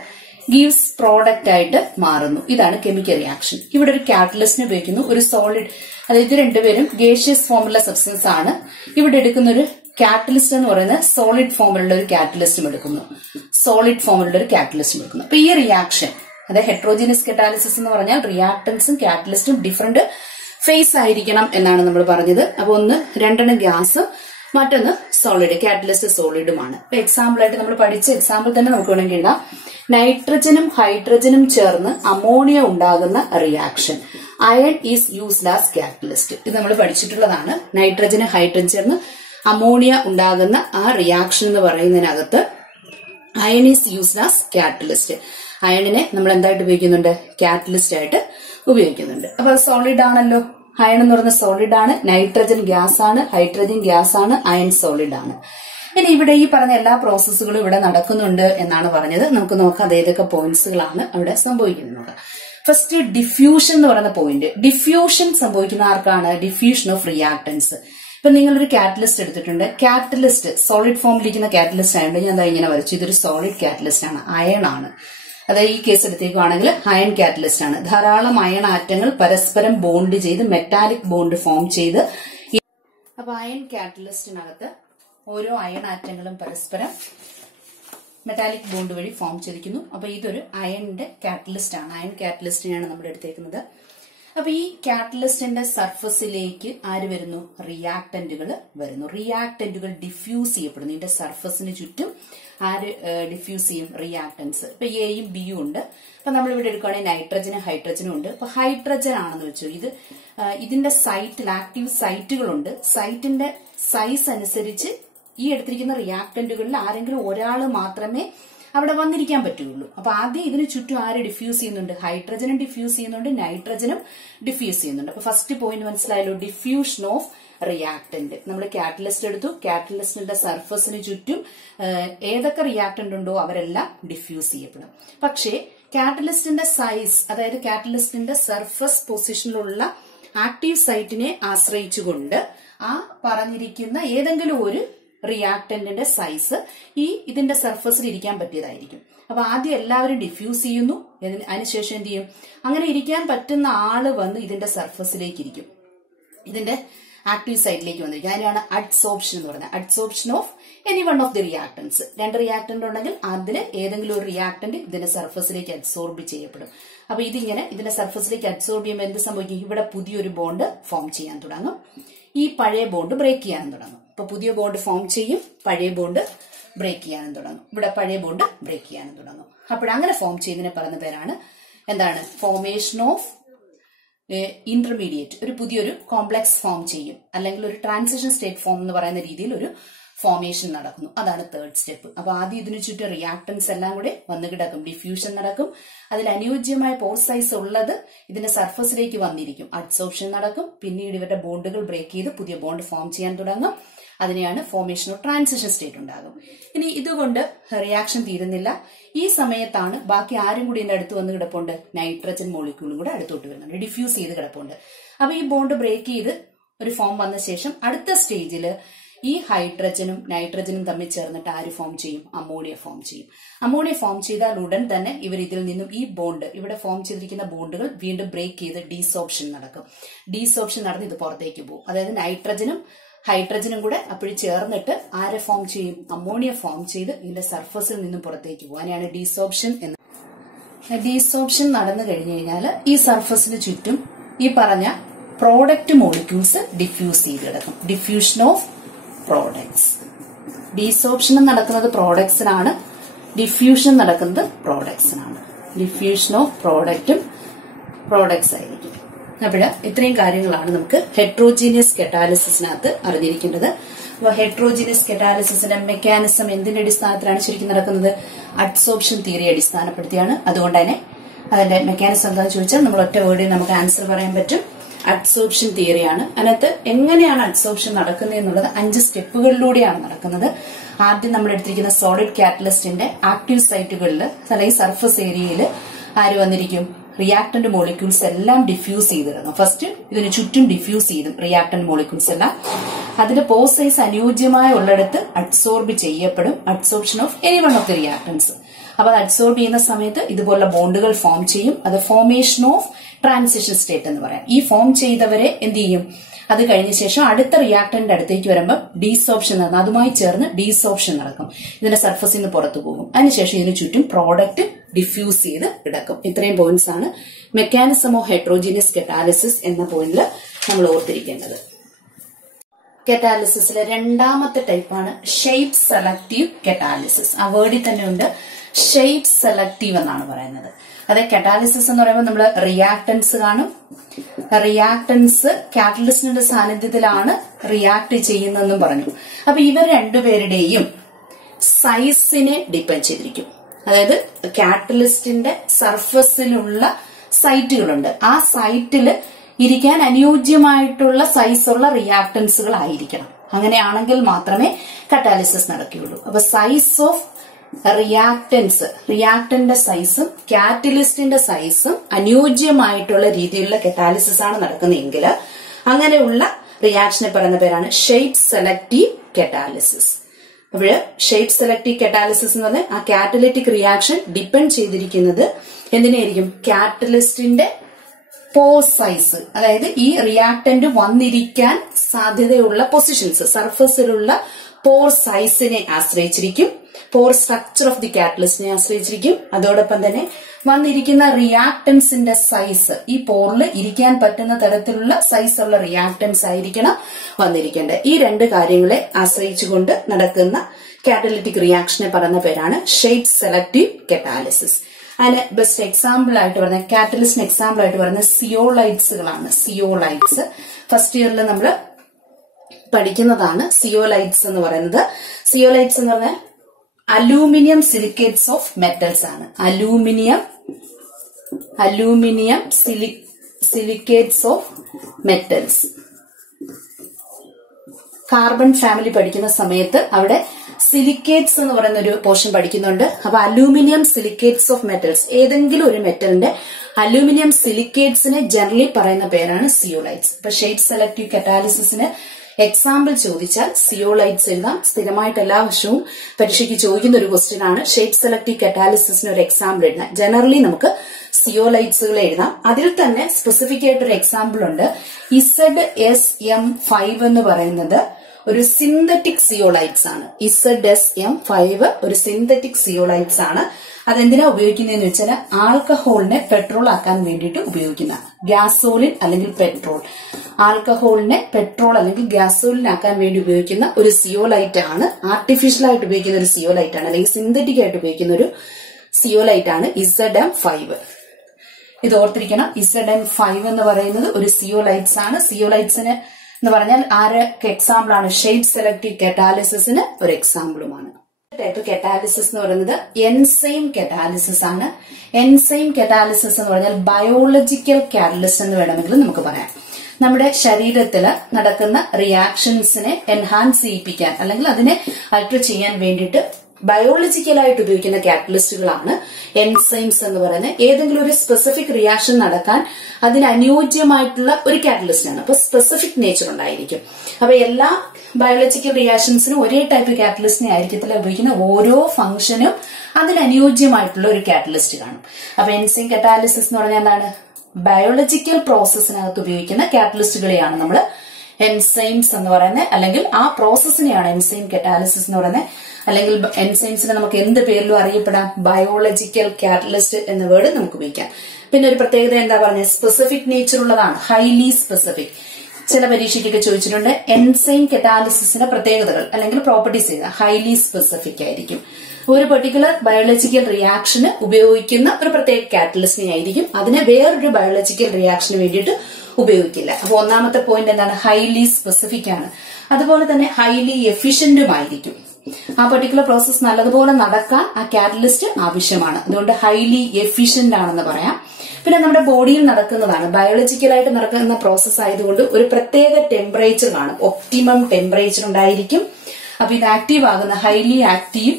ഗീവ്സ് പ്രോഡക്റ്റ് ആയിട്ട് മാറുന്നു. ഇതാണ് കെമിക്കൽ റിയാക്ഷൻ. ഇവിടെ ഒരു കാറ്റലിസ്റ്റിനെ ഉപയോഗിക്കുന്നു. ഒരു സോളിഡ്, അതായത് ഇത് രണ്ടുപേരും ഗേഷ്യസ് ഫോമുള്ള സബ്സ്റ്റൻസ് ആണ്. ഇവിടെ എടുക്കുന്ന ഒരു കാറ്റലിസ്റ്റ് എന്ന് പറയുന്നത് സോളിഡ് ഫോമിലുള്ള ഒരു കാറ്റലിസ്റ്റും എടുക്കുന്നു. അപ്പൊ ഈ റിയാക്ഷൻ, അതായത് ഹെറ്ററോജീനിയസ് കറ്റാലിസിസ് എന്ന് പറഞ്ഞാൽ റിയാക്ടൻസും കാറ്റലിസ്റ്റും ഡിഫറെന്റ് ഫേസ് ആയിരിക്കണം എന്നാണ് നമ്മൾ പറഞ്ഞത്. അപ്പൊ രണ്ടെണ്ണം ഗ്യാസും മറ്റൊന്ന് സോളിഡ്, കാറ്റലിസ്റ്റ് സോളിഡുമാണ്. ഇപ്പൊ എക്സാമ്പിൾ ആയിട്ട് നമ്മൾ പഠിച്ച എക്സാമ്പിൾ തന്നെ നമുക്ക് വേണമെങ്കിൽ എഴുതാം. നൈട്രജനും ഹൈഡ്രജനും ചേർന്ന് അമോണിയ ഉണ്ടാകുന്ന reaction. Iron is used as catalyst. ഇത് നമ്മൾ പഠിച്ചിട്ടുള്ളതാണ്. നൈട്രജനും ഹൈഡ്രജൻ ചേർന്ന് അമോണിയ ഉണ്ടാകുന്ന ആ റിയാക്ഷൻ എന്ന് പറയുന്നതിനകത്ത് iron is used as catalyst. അയണിനെ നമ്മൾ എന്തായിട്ട് ഉപയോഗിക്കുന്നുണ്ട്? കാറ്റലിസ്റ്റ് ആയിട്ട് ഉപയോഗിക്കുന്നുണ്ട്. അപ്പൊ അത് സോളിഡ് ആണല്ലോ. അയൺ എന്ന് പറയുന്ന സോളിഡ് ആണ്. നൈട്രജൻ ഗ്യാസ് ആണ്, ഹൈഡ്രജൻ ഗ്യാസ് ആണ്, അയൺ സോളിഡ് ആണ്. ഇനി ഇവിടെ ഈ പറഞ്ഞ എല്ലാ പ്രോസസ്സുകളും ഇവിടെ നടക്കുന്നുണ്ട് എന്നാണ് പറഞ്ഞത്. നമുക്ക് നോക്കാം അത് ഏതൊക്കെ പോയിന്റ്സുകളാണ് അവിടെ സംഭവിക്കുന്നത്. ഫസ്റ്റ് ഡിഫ്യൂഷൻ എന്ന് പറയുന്ന പോയിന്റ്. ഡിഫ്യൂഷൻ സംഭവിക്കുന്ന ആർക്കാണ്? Diffusion of reactants. ഇപ്പൊ നിങ്ങളൊരു കാറ്റലിസ്റ്റ് എടുത്തിട്ടുണ്ട്. കാറ്റലിസ്റ്റ് സോളിഡ് ഫോമിലിരിക്കുന്ന കാറ്റലിസ്റ്റ് ആയതുകൊണ്ട് ഞാൻ ഇങ്ങനെ വരച്ചു. ഇതൊരു സോളിഡ് കാറ്റലിസ്റ്റ് ആണ്, അയൺ ആണ്. അതായത് ഈ കേസ് എടുത്തേക്കുവാണെങ്കിൽ അയൺ കാറ്റലിസ്റ്റ് ആണ്. ധാരാളം അയൺ ആറ്റങ്ങൾ പരസ്പരം ബോണ്ട് ചെയ്ത് മെറ്റാലിക് ബോണ്ട് ഫോം ചെയ്ത്, അപ്പൊ അയൺ കാറ്റലിസ്റ്റിനകത്ത് ഓരോ അയൺ ആറ്റങ്ങളും പരസ്പരം മെറ്റാലിക് ബോണ്ട് വഴി ഫോം ചെയ്തിരിക്കുന്നു. അപ്പൊ ഇതൊരു അയണിന്റെ കാറ്റലിസ്റ്റ് ആണ്. അയൺ കാറ്റലിസ്റ്റിനെയാണ് നമ്മൾ എടുത്തേക്കുന്നത്. അപ്പൊ ഈ കാറ്റലിസ്റ്റിന്റെ സർഫസിലേക്ക് ആര് വരുന്നു? റിയാക്ടന്റുകൾ വരുന്നു. റിയാക്ടന്റുകൾ ഡിഫ്യൂസ് ചെയ്യപ്പെടുന്നു. ഇതിന്റെ സർഫസിന് ചുറ്റും ആര് ഡിഫ്യൂസ് ചെയ്യും? റിയാക്ടൻസ്. ഇപ്പൊ എയും ബിയും ഉണ്ട്. അപ്പൊ നമ്മൾ ഇവിടെ എടുക്കുകയാണെങ്കിൽ നൈട്രജനും ഹൈഡ്രജനും ഉണ്ട്. അപ്പൊ ഹൈഡ്രജൻ ആണെന്ന് വെച്ചു. ഇതിന്റെ സൈറ്റിൽ ആക്റ്റീവ് സൈറ്റുകളുണ്ട്. സൈറ്റിന്റെ സൈസ് അനുസരിച്ച് ഈ എടുത്തിരിക്കുന്ന റിയാക്ടന്റുകളിൽ ആരെങ്കിലും ഒരാൾ മാത്രമേ അവിടെ വന്നിരിക്കാൻ പറ്റുള്ളൂ. അപ്പൊ ആദ്യം ഇതിന് ചുറ്റും ആര് ഡിഫ്യൂസ് ചെയ്യുന്നുണ്ട്? ഹൈഡ്രജനും ഡിഫ്യൂസ് ചെയ്യുന്നുണ്ട്, നൈട്രജനും ഡിഫ്യൂസ് ചെയ്യുന്നുണ്ട്. അപ്പൊ ഫസ്റ്റ് പോയിന്റ് മനസ്സിലായല്ലോ, ഡിഫ്യൂഷൻ ഓഫ് റിയാക്ടന്റ്. നമ്മൾ കാറ്റലിസ്റ്റ് എടുത്തു. കാറ്റലിസ്റ്റിന്റെ സർഫസിന് ചുറ്റും ഏതൊക്കെ റിയാക്ടന്റ് ഉണ്ടോ അവരെല്ലാം ഡിഫ്യൂസ് ചെയ്യപ്പെടും. പക്ഷേ കാറ്റലിസ്റ്റിന്റെ സൈസ്, അതായത് കാറ്റലിസ്റ്റിന്റെ സർഫസ് പൊസിഷനിലുള്ള ആക്റ്റീവ് സൈറ്റിനെ ആശ്രയിച്ചുകൊണ്ട് ആ പറഞ്ഞിരിക്കുന്ന ഏതെങ്കിലും ഒരു റിയാക്ടന്റിന്റെ സൈസ് ഇതിന്റെ സർഫസിൽ ഇരിക്കാൻ പറ്റിയതായിരിക്കും. അപ്പൊ ആദ്യം എല്ലാവരും ഡിഫ്യൂസ് ചെയ്യുന്നു. അതിനുശേഷം എന്ത് ചെയ്യും? അങ്ങനെ ഇരിക്കാൻ പറ്റുന്ന ആള് വന്ന് ഇതിന്റെ സർഫസിലേക്ക് ഇരിക്കും. ഇതിന്റെ ആക്റ്റീവ് സൈറ്റിലേക്ക് വന്നിരിക്കും. അതിനാണ് അഡ്സോർപ്ഷൻ എന്ന് പറയുന്നത്. Adsorption of any one of the reactance. 2 reactant ഉണ്ടെങ്കിൽ അതിൽ ഏതെങ്കിലും ഒരു റിയാക്ടന്റ് ഇതിന്റെ സർഫസിലേക്ക് അഡ്സോർബ് ചെയ്യപ്പെടും. അപ്പൊ ഇതിന്റെ സർഫസിലേക്ക് അഡ്സോർബ് ചെയ്യുമ്പോൾ എന്ത് സംഭവിക്കും? ഇവിടെ പുതിയൊരു ബോണ്ട് ഫോം ചെയ്യാൻ തുടങ്ങും. ഈ പഴയ ബോണ്ട് ബ്രേക്ക് ചെയ്യാനും തുടങ്ങും. ഇപ്പൊ പുതിയ ബോണ്ട് ഫോം ചെയ്യും, പഴയ ബോണ്ട് ബ്രേക്ക് ചെയ്യാനും തുടങ്ങും. ഇവിടെ പഴയ ബോണ്ട് ബ്രേക്ക് ചെയ്യാനും തുടങ്ങും. അപ്പോഴങ്ങനെ ഫോം ചെയ്യുന്നതിനെ പറയുന്ന പേരാണ് എന്താണ്? Formation of intermediate. ഒരു പുതിയൊരു കോംപ്ലക്സ് ഫോം ചെയ്യും, അല്ലെങ്കിൽ ഒരു ട്രാൻസിഷൻ സ്റ്റേറ്റ് ഫോം എന്ന് പറയുന്ന രീതിയിൽ ഒരു ഫോർമേഷൻ നടക്കുന്നു. അതാണ് 3rd സ്റ്റെപ്പ്. അപ്പൊ ആദ്യം ഇതിനു ചുറ്റും റിയാക്ടൻസ് എല്ലാം കൂടെ വന്നു കിടക്കും. ഡിഫ്യൂഷൻ നടക്കും. അതിൽ അനുയോജ്യമായ പോർ സൈസ് ഉള്ളത് ഇതിന്റെ സർഫസിലേക്ക് വന്നിരിക്കും. അഡ്സോർപ്ഷൻ നടക്കും. പിന്നീട് ഇവരുടെ ബോണ്ടുകൾ ബ്രേക്ക് ചെയ്ത് പുതിയ ബോണ്ട് ഫോം ചെയ്യാൻ തുടങ്ങും. അതിനെയാണ് ഫോർമേഷൻ ഓഫ് ട്രാൻസിഷൻ സ്റ്റേറ്റ് ഉണ്ടാകും. ഇനി ഇതുകൊണ്ട് റിയാക്ഷൻ തീരുന്നില്ല. ഈ സമയത്താണ് ബാക്കി ആരും കൂടി ഇതിന്റെ അടുത്ത് വന്ന് കിടപ്പുണ്ട്? നൈട്രജൻ മോളിക്യൂളും കൂടെ അടുത്തോട്ട് വരുന്നുണ്ട്, ഡിഫ്യൂസ് ചെയ്ത് കിടപ്പുണ്ട്. അപ്പൊ ഈ ബോണ്ട് ബ്രേക്ക് ചെയ്ത് ഒരു ഫോം വന്ന ശേഷം അടുത്ത സ്റ്റേജില് ഈ ഹൈഡ്രജനും നൈട്രജനും തമ്മിൽ ചേർന്നിട്ട് ആര് ഫോം ചെയ്യും? അമോണിയ ഫോം ചെയ്യും. അമോണിയ ഫോം ചെയ്താൽ ഉടൻ തന്നെ ഇവർ ഇതിൽ നിന്നും ഈ ബോണ്ട്, ഇവിടെ ഫോം ചെയ്തിരിക്കുന്ന ബോണ്ടുകൾ വീണ്ടും ബ്രേക്ക് ചെയ്ത് ഡീസോർപ്ഷൻ നടക്കും. ഡീസോർപ്ഷൻ നടന്ന് ഇത് പുറത്തേക്ക് പോകും. അതായത് നൈട്രജനും ഹൈഡ്രജനും കൂടെ അപ്പോഴും ചേർന്നിട്ട് ആരെ ഫോം ചെയ്യും? അമോണിയ ഫോം ചെയ്ത് ഇതിന്റെ സർഫസിൽ നിന്നും പുറത്തേക്ക് പോകും. അതിനെയാണ് ഡീസോർപ്ഷൻ എന്ന്. ഡീസോർപ്ഷൻ നടന്നു കഴിഞ്ഞു കഴിഞ്ഞാൽ ഈ സർഫസിന് ചുറ്റും ഈ പറഞ്ഞ പ്രോഡക്റ്റ് മോളിക്യൂൾസ് ഡിഫ്യൂസ് ചെയ്ത് കിടക്കും. Diffusion of products. ഡീസോപ്ഷനും നടക്കുന്നത് പ്രോഡക്ട്സിനാണ്, ഡിഫ്യൂഷൻ നടക്കുന്നത് പ്രോഡക്ട്സിനാണ്. ഡിഫ്യൂഷൻ ഓഫ് പ്രോഡക്റ്റും പ്രോഡക്ട്സ് ആയിരിക്കും. അപ്പോൾ ഇത്രയും കാര്യങ്ങളാണ് നമുക്ക് ഹെട്രോജീനിയസ് കറ്റാലിസിസിനകത്ത് അറിഞ്ഞിരിക്കേണ്ടത്. അപ്പോൾ ഹെട്രോജീനിയസ് കറ്റാലിസിസിന്റെ മെക്കാനിസം എന്തിന്റെ അടിസ്ഥാനത്തിലാണ് ശരിക്കും നടക്കുന്നത്? അഡ്സോർപ്ഷൻ തിയറി അടിസ്ഥാനപ്പെടുത്തിയാണ്. അതുകൊണ്ട് തന്നെ അതിന്റെ മെക്കാനിസം എന്താണെന്ന് ചോദിച്ചാൽ നമ്മൾ ഒറ്റ വേർഡിൽ നമുക്ക് ആൻസർ പറയാൻ പറ്റും. അഡ്സോർപ്ഷൻ തിയറിയാണ്. അതിനകത്ത് എങ്ങനെയാണ് അഡ്സോർപ്ഷൻ നടക്കുന്നത് എന്നുള്ളത് 5 സ്റ്റെപ്പുകളിലൂടെയാണ് നടക്കുന്നത്. ആദ്യം നമ്മൾ എടുത്തിരിക്കുന്ന സോളിഡ് കാറ്റലിസ്റ്റിന്റെ ആക്റ്റീവ് സൈറ്റുകളിൽ അല്ലെങ്കിൽ സർഫസ് ഏരിയയിൽ ആര് വന്നിരിക്കും? റിയാക്ടന്റ് മോളിക്യൂൾസ് എല്ലാം ഡിഫ്യൂസ് ചെയ്തിരുന്നു. ഫസ്റ്റ് ഇതിന് ചുറ്റും ഡിഫ്യൂസ് ചെയ്തു റിയാക്ടന്റ് മോളിക്യൂൾസ് എല്ലാം. അതിന്റെ പോസ് സൈസ് അനുയോജ്യമായ ഉള്ളിടത്ത് അഡ്സോർബ് ചെയ്യപ്പെടും. Adsorption of any one of the reactance. അപ്പൊ അത് അഡ്സോർബ് ചെയ്യുന്ന സമയത്ത് ഇതുപോലുള്ള ബോണ്ടുകൾ ഫോം ചെയ്യും. അത് ഫോർമേഷൻ ഓഫ് ട്രാൻസിഷൻ സ്റ്റേറ്റ് എന്ന് പറയാം. ഈ ഫോം ചെയ്തവരെ എന്ത് ചെയ്യും? അത് കഴിഞ്ഞ ശേഷം അടുത്ത റിയാക്ടറിന്റെ അടുത്തേക്ക് വരുമ്പോൾ ഡീസോപ്ഷൻ നടക്കും. അതുമായി ചേർന്ന് ഡീസോപ്ഷൻ നടക്കും. ഇതിന്റെ സർഫസിൽ നിന്ന് പുറത്തു പോകും. അതിനുശേഷം ഇതിന് ചുറ്റും പ്രോഡക്റ്റ് ഡിഫ്യൂസ് ചെയ്ത് കിടക്കും. ഇത്രയും പോയിന്റ്സ് ആണ് മെക്കാനിസം ഓഫ് ഹെട്രോജീനിയസ് കറ്റാലിസിസ് എന്ന പോയിന്റിൽ നമ്മൾ ഓർത്തിരിക്കേണ്ടത്. കറ്റാലിസിസിലെ രണ്ടാമത്തെ ടൈപ്പാണ് ഷേപ്പ് സെലക്റ്റീവ് കറ്റാലിസിസ്. ആ വേർഡിൽ തന്നെ ഉണ്ട് ഷേപ്പ് സെലക്റ്റീവ് എന്നാണ് പറയുന്നത്. അതെ, കറ്റാലിസിസ് എന്ന് പറയുമ്പോൾ നമ്മൾ റിയാക്ടൻസ് കാണും. റിയാക്ടൻസ് കാറ്റലിസ്റ്റിന്റെ സാന്നിധ്യത്തിലാണ് റിയാക്ട് ചെയ്യുന്നതെന്നും പറഞ്ഞു. അപ്പൊ ഇവർ രണ്ടുപേരുടെയും സൈസിനെ ഡിപ്പെൻഡ് ചെയ്തിരിക്കും. അതായത് കാറ്റലിസ്റ്റിന്റെ സർഫസിലുള്ള സൈറ്റുകളുണ്ട്. ആ സൈറ്റില് ഇരിക്കാൻ അനുയോജ്യമായിട്ടുള്ള സൈസുള്ള റിയാക്ടൻസുകൾ ആയിരിക്കണം. അങ്ങനെയാണെങ്കിൽ മാത്രമേ കറ്റാലിസിസ് നടക്കുകയുള്ളൂ. അപ്പൊ സൈസ് ഓഫ് റിയാക്ടന്റെ സൈസും കാറ്റലിസ്റ്റിന്റെ സൈസും അനുയോജ്യമായിട്ടുള്ള രീതിയിലുള്ള കറ്റാലിസിസ് ആണ് നടക്കുന്നതെങ്കിൽ അങ്ങനെയുള്ള റിയാക്ഷനെ പറയുന്ന പേരാണ് ഷേപ്പ് സെലക്റ്റീവ് കറ്റാലിസിസ്. അപ്പോൾ ഷേപ്പ് സെലക്റ്റീവ് കറ്റാലിസിസ് എന്ന് പറഞ്ഞാൽ ആ കാറ്റലിറ്റിക് റിയാക്ഷൻ ഡിപ്പെൻഡ് ചെയ്തിരിക്കുന്നത് എന്തിനായിരിക്കും? കാറ്റലിസ്റ്റിന്റെ പോർ സൈസ്, അതായത് ഈ റിയാക്ടന്റ് വന്നിരിക്കാൻ സാധ്യതയുള്ള പൊസിഷൻസ്, സർഫസിലുള്ള പോർ സൈസിനെ ആശ്രയിച്ചിരിക്കും. പോർ സ്ട്രക്ചർ ഓഫ് ദി കാറ്റലിസ്റ്റിനെ ആശ്രയിച്ചിരിക്കും. അതോടൊപ്പം തന്നെ വന്നിരിക്കുന്ന റിയാക്ടൻസിന്റെ സൈസ്, ഈ പോറിൽ ഇരിക്കാൻ പറ്റുന്ന തരത്തിലുള്ള സൈസുള്ള റിയാക്ടൻസ് ആയിരിക്കണം വന്നിരിക്കേണ്ടത്. ഈ രണ്ട് കാര്യങ്ങളെ ആശ്രയിച്ചുകൊണ്ട് നടക്കുന്ന കാറ്റലിറ്റിക് റിയാക്ഷനെ പറയുന്ന പേരാണ് ഷേപ്പ് സെലക്റ്റീവ് കറ്റാലിസിസ്. അതിന് ബെസ്റ്റ് എക്സാമ്പിൾ ആയിട്ട് പറഞ്ഞ കാറ്റലിസ്റ്റിന് എക്സാമ്പിൾ ആയിട്ട് പറയുന്ന സിയോലൈറ്റ്സുകളാണ്. സിയോലൈറ്റ്സ് ഫസ്റ്റ് ഇയറിൽ നമ്മൾ പഠിക്കുന്നതാണ്. സിയോലൈറ്റ്സ് എന്ന് പറയുന്നത്, സിയോലൈറ്റ്സ് എന്ന് പറഞ്ഞാൽ അലൂമിനിയം സിലിക്കേറ്റ്സ് ഓഫ് മെറ്റൽസ് ആണ്. Aluminium silicates of metals. Carbon family പഠിക്കുന്ന സമയത്ത് അവിടെ സിലിക്കേറ്റ്സ് എന്ന് പറയുന്ന ഒരു പോർഷൻ പഠിക്കുന്നുണ്ട്. അപ്പൊ അലൂമിനിയം സിലിക്കേറ്റ്സ് ഓഫ് മെറ്റൽസ്, ഏതെങ്കിലും ഒരു മെറ്റലിന്റെ അലൂമിനിയം സിലിക്കേറ്റ്സിനെ ജനറലി പറയുന്ന പേരാണ് സിയോലൈറ്റ്സ്. ഇപ്പൊ ഷേപ്പ് സെലക്റ്റീവ് കറ്റാലിസിസിന് എക്സാമ്പിൾ ചോദിച്ചാൽ സിയോലൈറ്റ്സ് എഴുതാം. സ്ഥിരമായിട്ട് എല്ലാ വർഷവും പരീക്ഷയ്ക്ക് ചോദിക്കുന്ന ഒരു ക്വസ്റ്റ്യൻ ആണ്. ഷേപ്പ് സെലക്റ്റീവ് കറ്റാലിസിസിന് ഒരു എക്സാമ്പിൾ എഴുതാം. ജനറലി നമുക്ക് സിയോലൈറ്റ്സുകൾ എഴുതാം. അതിൽ തന്നെ സ്പെസിഫിക് ആയിട്ടൊരു എക്സാമ്പിൾ ഉണ്ട്. ZSM5 എന്ന് പറയുന്നത് ഒരു സിന്തറ്റിക് സിയോലൈറ്റ്സ് ആണ്. ZSM5 ഒരു സിന്തറ്റിക് സിയോലൈറ്റ്സ് ആണ്. അതെന്തിനാ ഉപയോഗിക്കുന്നതെന്ന് വെച്ചാൽ ആൽക്കഹോളിനെ പെട്രോൾ ആക്കാൻ വേണ്ടിയിട്ട് ഉപയോഗിക്കുന്ന, ഗ്യാസോലിൻ അല്ലെങ്കിൽ പെട്രോൾ, ആൽക്കഹോളിനെ പെട്രോൾ അല്ലെങ്കിൽ ഗ്യാസോലിൻ ആക്കാൻ വേണ്ടി ഉപയോഗിക്കുന്ന ഒരു സിയോലൈറ്റ് ആണ്. ആർട്ടിഫിഷ്യൽ ആയിട്ട് ഉപയോഗിക്കുന്ന ഒരു സിയോലൈറ്റ് ആണ്, അല്ലെങ്കിൽ സിന്തറ്റിക് ആയിട്ട് ഉപയോഗിക്കുന്ന ഒരു സിയോലൈറ്റ് ആണ് ZM5. ഇത് ഓർത്തിരിക്കണം. ZM5 എന്ന് പറയുന്നത് ഒരു സിയോലൈറ്റ്സ് ആണ്. സിയോലൈറ്റ്സിന് എന്ന് പറഞ്ഞാൽ ആരൊക്കെ എക്സാമ്പിൾ ആണ്? ഷേപ്പ് സെലക്റ്റീവ് കറ്റാലിസിസിന് ഒരു എക്സാമ്പിളുമാണ്. ടൈപ്പ് കറ്റാലിസിസ് എന്ന് പറയുന്നത് എൻസൈം കറ്റാലിസിസ് ആണ്. എൻസൈം കറ്റാലിസിസ് എന്ന് പറഞ്ഞാൽ ബയോളജിക്കൽ കാറ്റലിസ്റ്റ് എന്ന് വേണമെങ്കിൽ നമുക്ക് പറയാം. നമ്മുടെ ശരീരത്തിൽ നടക്കുന്ന റിയാക്ഷൻസിനെ എൻഹാൻസ് ചെയ്യിപ്പിക്കാൻ അല്ലെങ്കിൽ അതിനെ അൾട്ടർ ചെയ്യാൻ വേണ്ടിയിട്ട് ബയോളജിക്കലായിട്ട് ഉപയോഗിക്കുന്ന കാറ്റലിസ്റ്റുകളാണ് എൻസൈംസ് എന്ന് പറയുന്നത്. ഏതെങ്കിലും ഒരു സ്പെസിഫിക് റിയാക്ഷൻ നടക്കാൻ അതിന് അനുയോജ്യമായിട്ടുള്ള ഒരു കാറ്റലിസ്റ്റ് ആണ്. അപ്പൊ സ്പെസിഫിക് നേച്ചർ ഉണ്ടായിരിക്കും. അപ്പൊ എല്ലാ ബയോളജിക്കൽ റിയാക്ഷൻസിനും ഒരേ ടൈപ്പ് കാറ്റലിസ്റ്റിനെ ആയിരിക്കത്തില്ല ഉപയോഗിക്കുന്ന. ഓരോ ഫംഗ്ഷനും അതിനനുയോജ്യമായിട്ടുള്ള ഒരു കാറ്റലിസ്റ്റ് കാണും. അപ്പൊ എൻസൈം കറ്റാലിസിസ് എന്ന് പറഞ്ഞാൽ എന്താണ്? ബയോളജിക്കൽ പ്രോസസ്സിനകത്ത് ഉപയോഗിക്കുന്ന കാറ്റലിസ്റ്റുകളെയാണ് നമ്മൾ എൻസൈംസ് എന്ന് പറയുന്നത്, അല്ലെങ്കിൽ ആ പ്രോസസ്സിനെയാണ് എൻസൈം കറ്റാലിസിസ് എന്ന് പറയുന്നത്. അല്ലെങ്കിൽ എൻസൈംസിനെ നമുക്ക് എന്ത് പേരിലും അറിയപ്പെടാം, ബയോളജിക്കൽ കാറ്റലിസ്റ്റ് എന്ന വേർഡ് നമുക്ക് ഉപയോഗിക്കാം. പിന്നെ ഒരു പ്രത്യേകത എന്താ പറഞ്ഞത്, സ്പെസിഫിക് നേച്ചർ ഉള്ളതാണ്, ഹൈലി സ്പെസിഫിക്. ചില പരീക്ഷയ്ക്കൊക്കെ ചോദിച്ചിട്ടുണ്ട് എൻസൈം കറ്റാലിസിന്റെ പ്രത്യേകതകൾ അല്ലെങ്കിൽ പ്രോപ്പർട്ടീസ് ചെയ്ത ഹൈലി സ്പെസിഫിക് ആയിരിക്കും. ഒരു പെർട്ടിക്കുലർ ബയോളജിക്കൽ റിയാക്ഷന് ഉപയോഗിക്കുന്ന ഒരു പ്രത്യേക കാറ്റലിസ്റ്റിനെ ആയിരിക്കും, അതിനെ വേറൊരു ബയോളജിക്കൽ റിയാക്ഷന് വേണ്ടിയിട്ട് ഉപയോഗിക്കില്ല. അപ്പൊ ഒന്നാമത്തെ പോയിന്റ് എന്താണ്, ഹൈലി സ്പെസിഫിക് ആണ്. അതുപോലെ തന്നെ ഹൈലി എഫിഷ്യന്റുമായിരിക്കും. ആ പെർട്ടിക്കുലർ പ്രോസസ് നല്ലതുപോലെ നടക്കാൻ ആ കാറ്റലിസ്റ്റ് ആവശ്യമാണ്. അതുകൊണ്ട് ഹൈലി എഫിഷ്യന്റ് ആണെന്ന് പറയാം. പിന്നെ നമ്മുടെ ബോഡിയിൽ നടക്കുന്നതാണ്, ബയോളജിക്കലായിട്ട് നടക്കുന്ന പ്രോസസ് ആയതുകൊണ്ട് ഒരു പ്രത്യേക ടെമ്പറേച്ചർ കാണും, ഒപ്റ്റിമം ടെമ്പറേച്ചർ ഉണ്ടായിരിക്കും. അപ്പൊ ഇത് ആക്റ്റീവ് ആകുന്ന ഹൈലി ആക്റ്റീവ്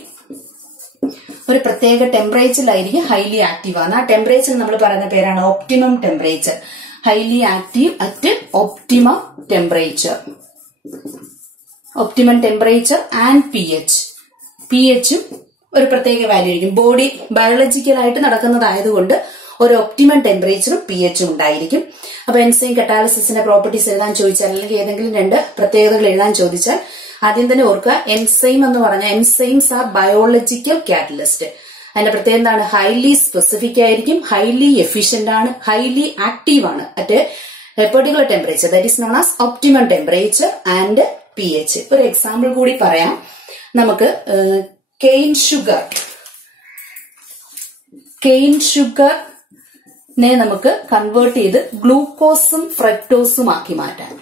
ഒരു പ്രത്യേക ടെമ്പറേച്ചറിലായിരിക്കും ഹൈലി ആക്റ്റീവ് ആണ്. ആ ടെമ്പറേച്ചർ നമ്മൾ പറയുന്ന പേരാണ് optimum temperature. Highly active at optimum temperature. Optimum temperature and പിഎച്ചും ഒരു പ്രത്യേക വാല്യൂ ആയിരിക്കും. ബോഡി ബയോളജിക്കലായിട്ട് നടക്കുന്നതായതുകൊണ്ട് ഒരു ഒപ്റ്റിമം ടെമ്പറേച്ചറും പിഎച്ചും ഉണ്ടായിരിക്കും. അപ്പൊ എൻസൈം കറ്റാലിസിന്റെ പ്രോപ്പർട്ടീസ് എഴുതാൻ ചോദിച്ചാൽ, അല്ലെങ്കിൽ ഏതെങ്കിലും രണ്ട് പ്രത്യേകതകൾ എഴുതാൻ ചോദിച്ചാൽ ആദ്യം തന്നെ ഓർക്കുക, എൻസൈം എന്ന് പറഞ്ഞാൽ എൻസൈംസ് ആർ ബയോളജിക്കൽ കാറ്റലിസ്റ്റ്. അതിന്റെ പ്രത്യേകത എന്താണ്, ഹൈലി സ്പെസിഫിക് ആയിരിക്കും, ഹൈലി എഫിഷ്യന്റ് ആണ്, ഹൈലി ആക്റ്റീവ് ആണ് at particular temperature, that is known as optimum temperature and pH. ഒരു എക്സാമ്പിൾ കൂടി പറയാം നമുക്ക്. കെയിൻ ഷുഗറിനെ നമുക്ക് കൺവേർട്ട് ചെയ്ത് ഗ്ലൂക്കോസും ഫ്രക്ടോസും ആക്കി മാറ്റാൻ,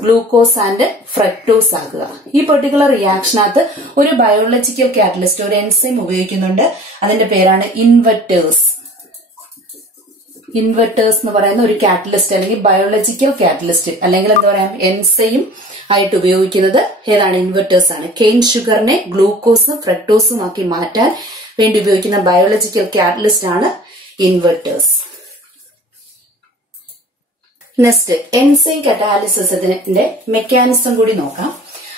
ഗ്ലൂക്കോസ് ആൻഡ് ഫ്രക്ടോസ് ആക്കുക. ഈ പെർട്ടിക്കുലർ റിയാക്ഷനകത്ത് ഒരു ബയോളജിക്കൽ കാറ്റലിസ്റ്റ്, ഒരു എൻസൈം ഉപയോഗിക്കുന്നുണ്ട്. അതിന്റെ പേരാണ് ഇൻവെർട്ടേഴ്സ് എന്ന് പറയുന്ന ഒരു കാറ്റലിസ്റ്റ്, അല്ലെങ്കിൽ ബയോളജിക്കൽ കാറ്റലിസ്റ്റ്, അല്ലെങ്കിൽ എന്താ പറയാം എൻസൈം ആയിട്ട് ഉപയോഗിക്കുന്നത് ഏതാണ്, ഇൻവെർട്ടേഴ്സ് ആണ്. കെയിൻ ഷുഗറിനെ ഗ്ലൂക്കോസും ഫ്രക്ടോസും ആക്കി മാറ്റാൻ വേണ്ടി ഉപയോഗിക്കുന്ന ബയോളജിക്കൽ കാറ്റലിസ്റ്റ് ആണ് ഇൻവെർട്ടേഴ്സ്. നെക്സ്റ്റ്, എൻസൈം കറ്റാലിസിന്റെ മെക്കാനിസം കൂടി നോക്കാം.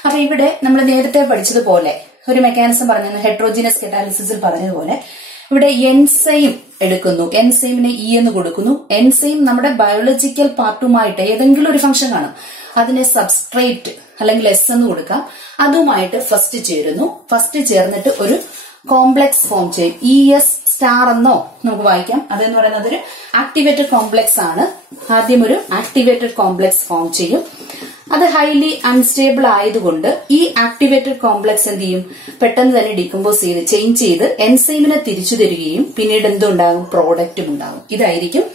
അപ്പൊ ഇവിടെ നമ്മൾ നേരത്തെ പഠിച്ചതുപോലെ ഒരു മെക്കാനിസം പറഞ്ഞു, ഹെട്രോജിനസ് കറ്റാലിസിസിൽ പറഞ്ഞതുപോലെ ഇവിടെ എൻസൈം എടുക്കുന്നു, എൻസൈമിനെ ഇ എന്ന് കൊടുക്കുന്നു. എൻസൈം നമ്മുടെ ബയോളജിക്കൽ പാർട്ടുമായിട്ട് ഏതെങ്കിലും ഒരു ഫംഗ്ഷൻ കാണും, അതിനെ സബ്സ്ട്രേറ്റ് അല്ലെങ്കിൽ എസ് എന്ന് കൊടുക്കാം. അതുമായിട്ട് ഫസ്റ്റ് ചേരുന്നു. ഫസ്റ്റ് ചേർന്നിട്ട് ഒരു കോംപ്ലക്സ് ഫോം ചെയ്യും. ES സ്റ്റാർ എന്നോ നമുക്ക് വായിക്കാം. അതെന്ന് പറയുന്നത് ഒരു ആക്ടിവേറ്റഡ് കോംപ്ലക്സ് ആണ്. ആദ്യം ഒരു ആക്ടിവേറ്റഡ് കോംപ്ലക്സ് ഫോം ചെയ്യും. അത് ഹൈലി അൺസ്റ്റേബിൾ ആയതുകൊണ്ട് ഈ ആക്ടിവേറ്റഡ് കോംപ്ലക്സ് എന്ത് ചെയ്യും, പെട്ടെന്ന് തന്നെ ഡീകമ്പോസ് ചെയ്ത് ചേഞ്ച് ചെയ്ത് എൻസൈമിനെ തിരിച്ചു തരികയും പിന്നീട് എന്തുണ്ടാകും, പ്രോഡക്റ്റും ഉണ്ടാകും. ഇതായിരിക്കും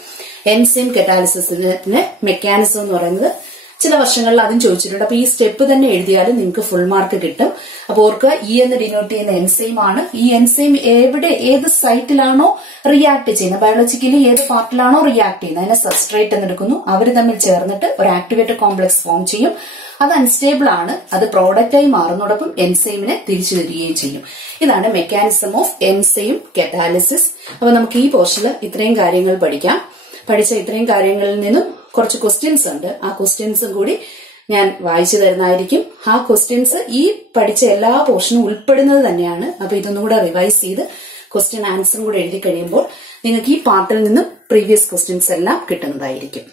എൻസൈം കറ്റാലിസിന്റെ മെക്കാനിസം എന്ന് പറയുന്നത്. ചില വർഷങ്ങളിൽ അതും ചോദിച്ചിട്ടുണ്ട്. അപ്പൊ ഈ സ്റ്റെപ്പ് തന്നെ എഴുതിയാലും നിങ്ങൾക്ക് ഫുൾ മാർക്ക് കിട്ടും. അപ്പൊ ഓർക്കുക, ഇ എന്ന് ഡിനോട്ട് ചെയ്യുന്ന എൻസൈം ആണ്. ഈ എൻസൈം ഏത് സൈറ്റിലാണോ റിയാക്ട് ചെയ്യുന്നത്, ബയോളജിക്കലി ഏത് പാർട്ടിലാണോ റിയാക്ട് ചെയ്യുന്നത്, അതിനെ സബ്സ്ട്രേറ്റ് എന്നെടുക്കുന്നു. അവർ തമ്മിൽ ചേർന്നിട്ട് ഒരു ആക്ടിവേറ്റഡ് കോംപ്ലക്സ് ഫോം ചെയ്യും. അത് അൺസ്റ്റേബിൾ ആണ്, അത് പ്രോഡക്റ്റായി മാറുന്നതോടൊപ്പം എൻസൈമിനെ തിരിച്ചു തരികയും ചെയ്യും. ഇതാണ് മെക്കാനിസം ഓഫ് എൻസൈം കറ്റാലിസിസ്. അപ്പൊ നമുക്ക് ഈ പോർഷനിൽ ഇത്രയും കാര്യങ്ങൾ പഠിക്കാം. പഠിച്ച ഇത്രയും കാര്യങ്ങളിൽ നിന്നും കുറച്ച് ക്വസ്റ്റ്യൻസ് ഉണ്ട്. ആ ക്വസ്റ്റ്യൻസും കൂടി ഞാൻ വായിച്ചു തരുന്നതായിരിക്കും. ആ ക്വസ്റ്റ്യൻസ് ഈ പഠിച്ച എല്ലാ പോർഷനും ഉൾപ്പെടുന്നത് തന്നെയാണ്. അപ്പൊ ഇതൊന്നും കൂടെ റിവൈസ് ചെയ്ത് ക്വസ്റ്റ്യൻ ആൻസറും കൂടെ എഴുതി കഴിയുമ്പോൾ നിങ്ങൾക്ക് ഈ പാർട്ടിൽ നിന്നും പ്രീവിയസ് ക്വസ്റ്റ്യൻസ് എല്ലാം കിട്ടുന്നതായിരിക്കും.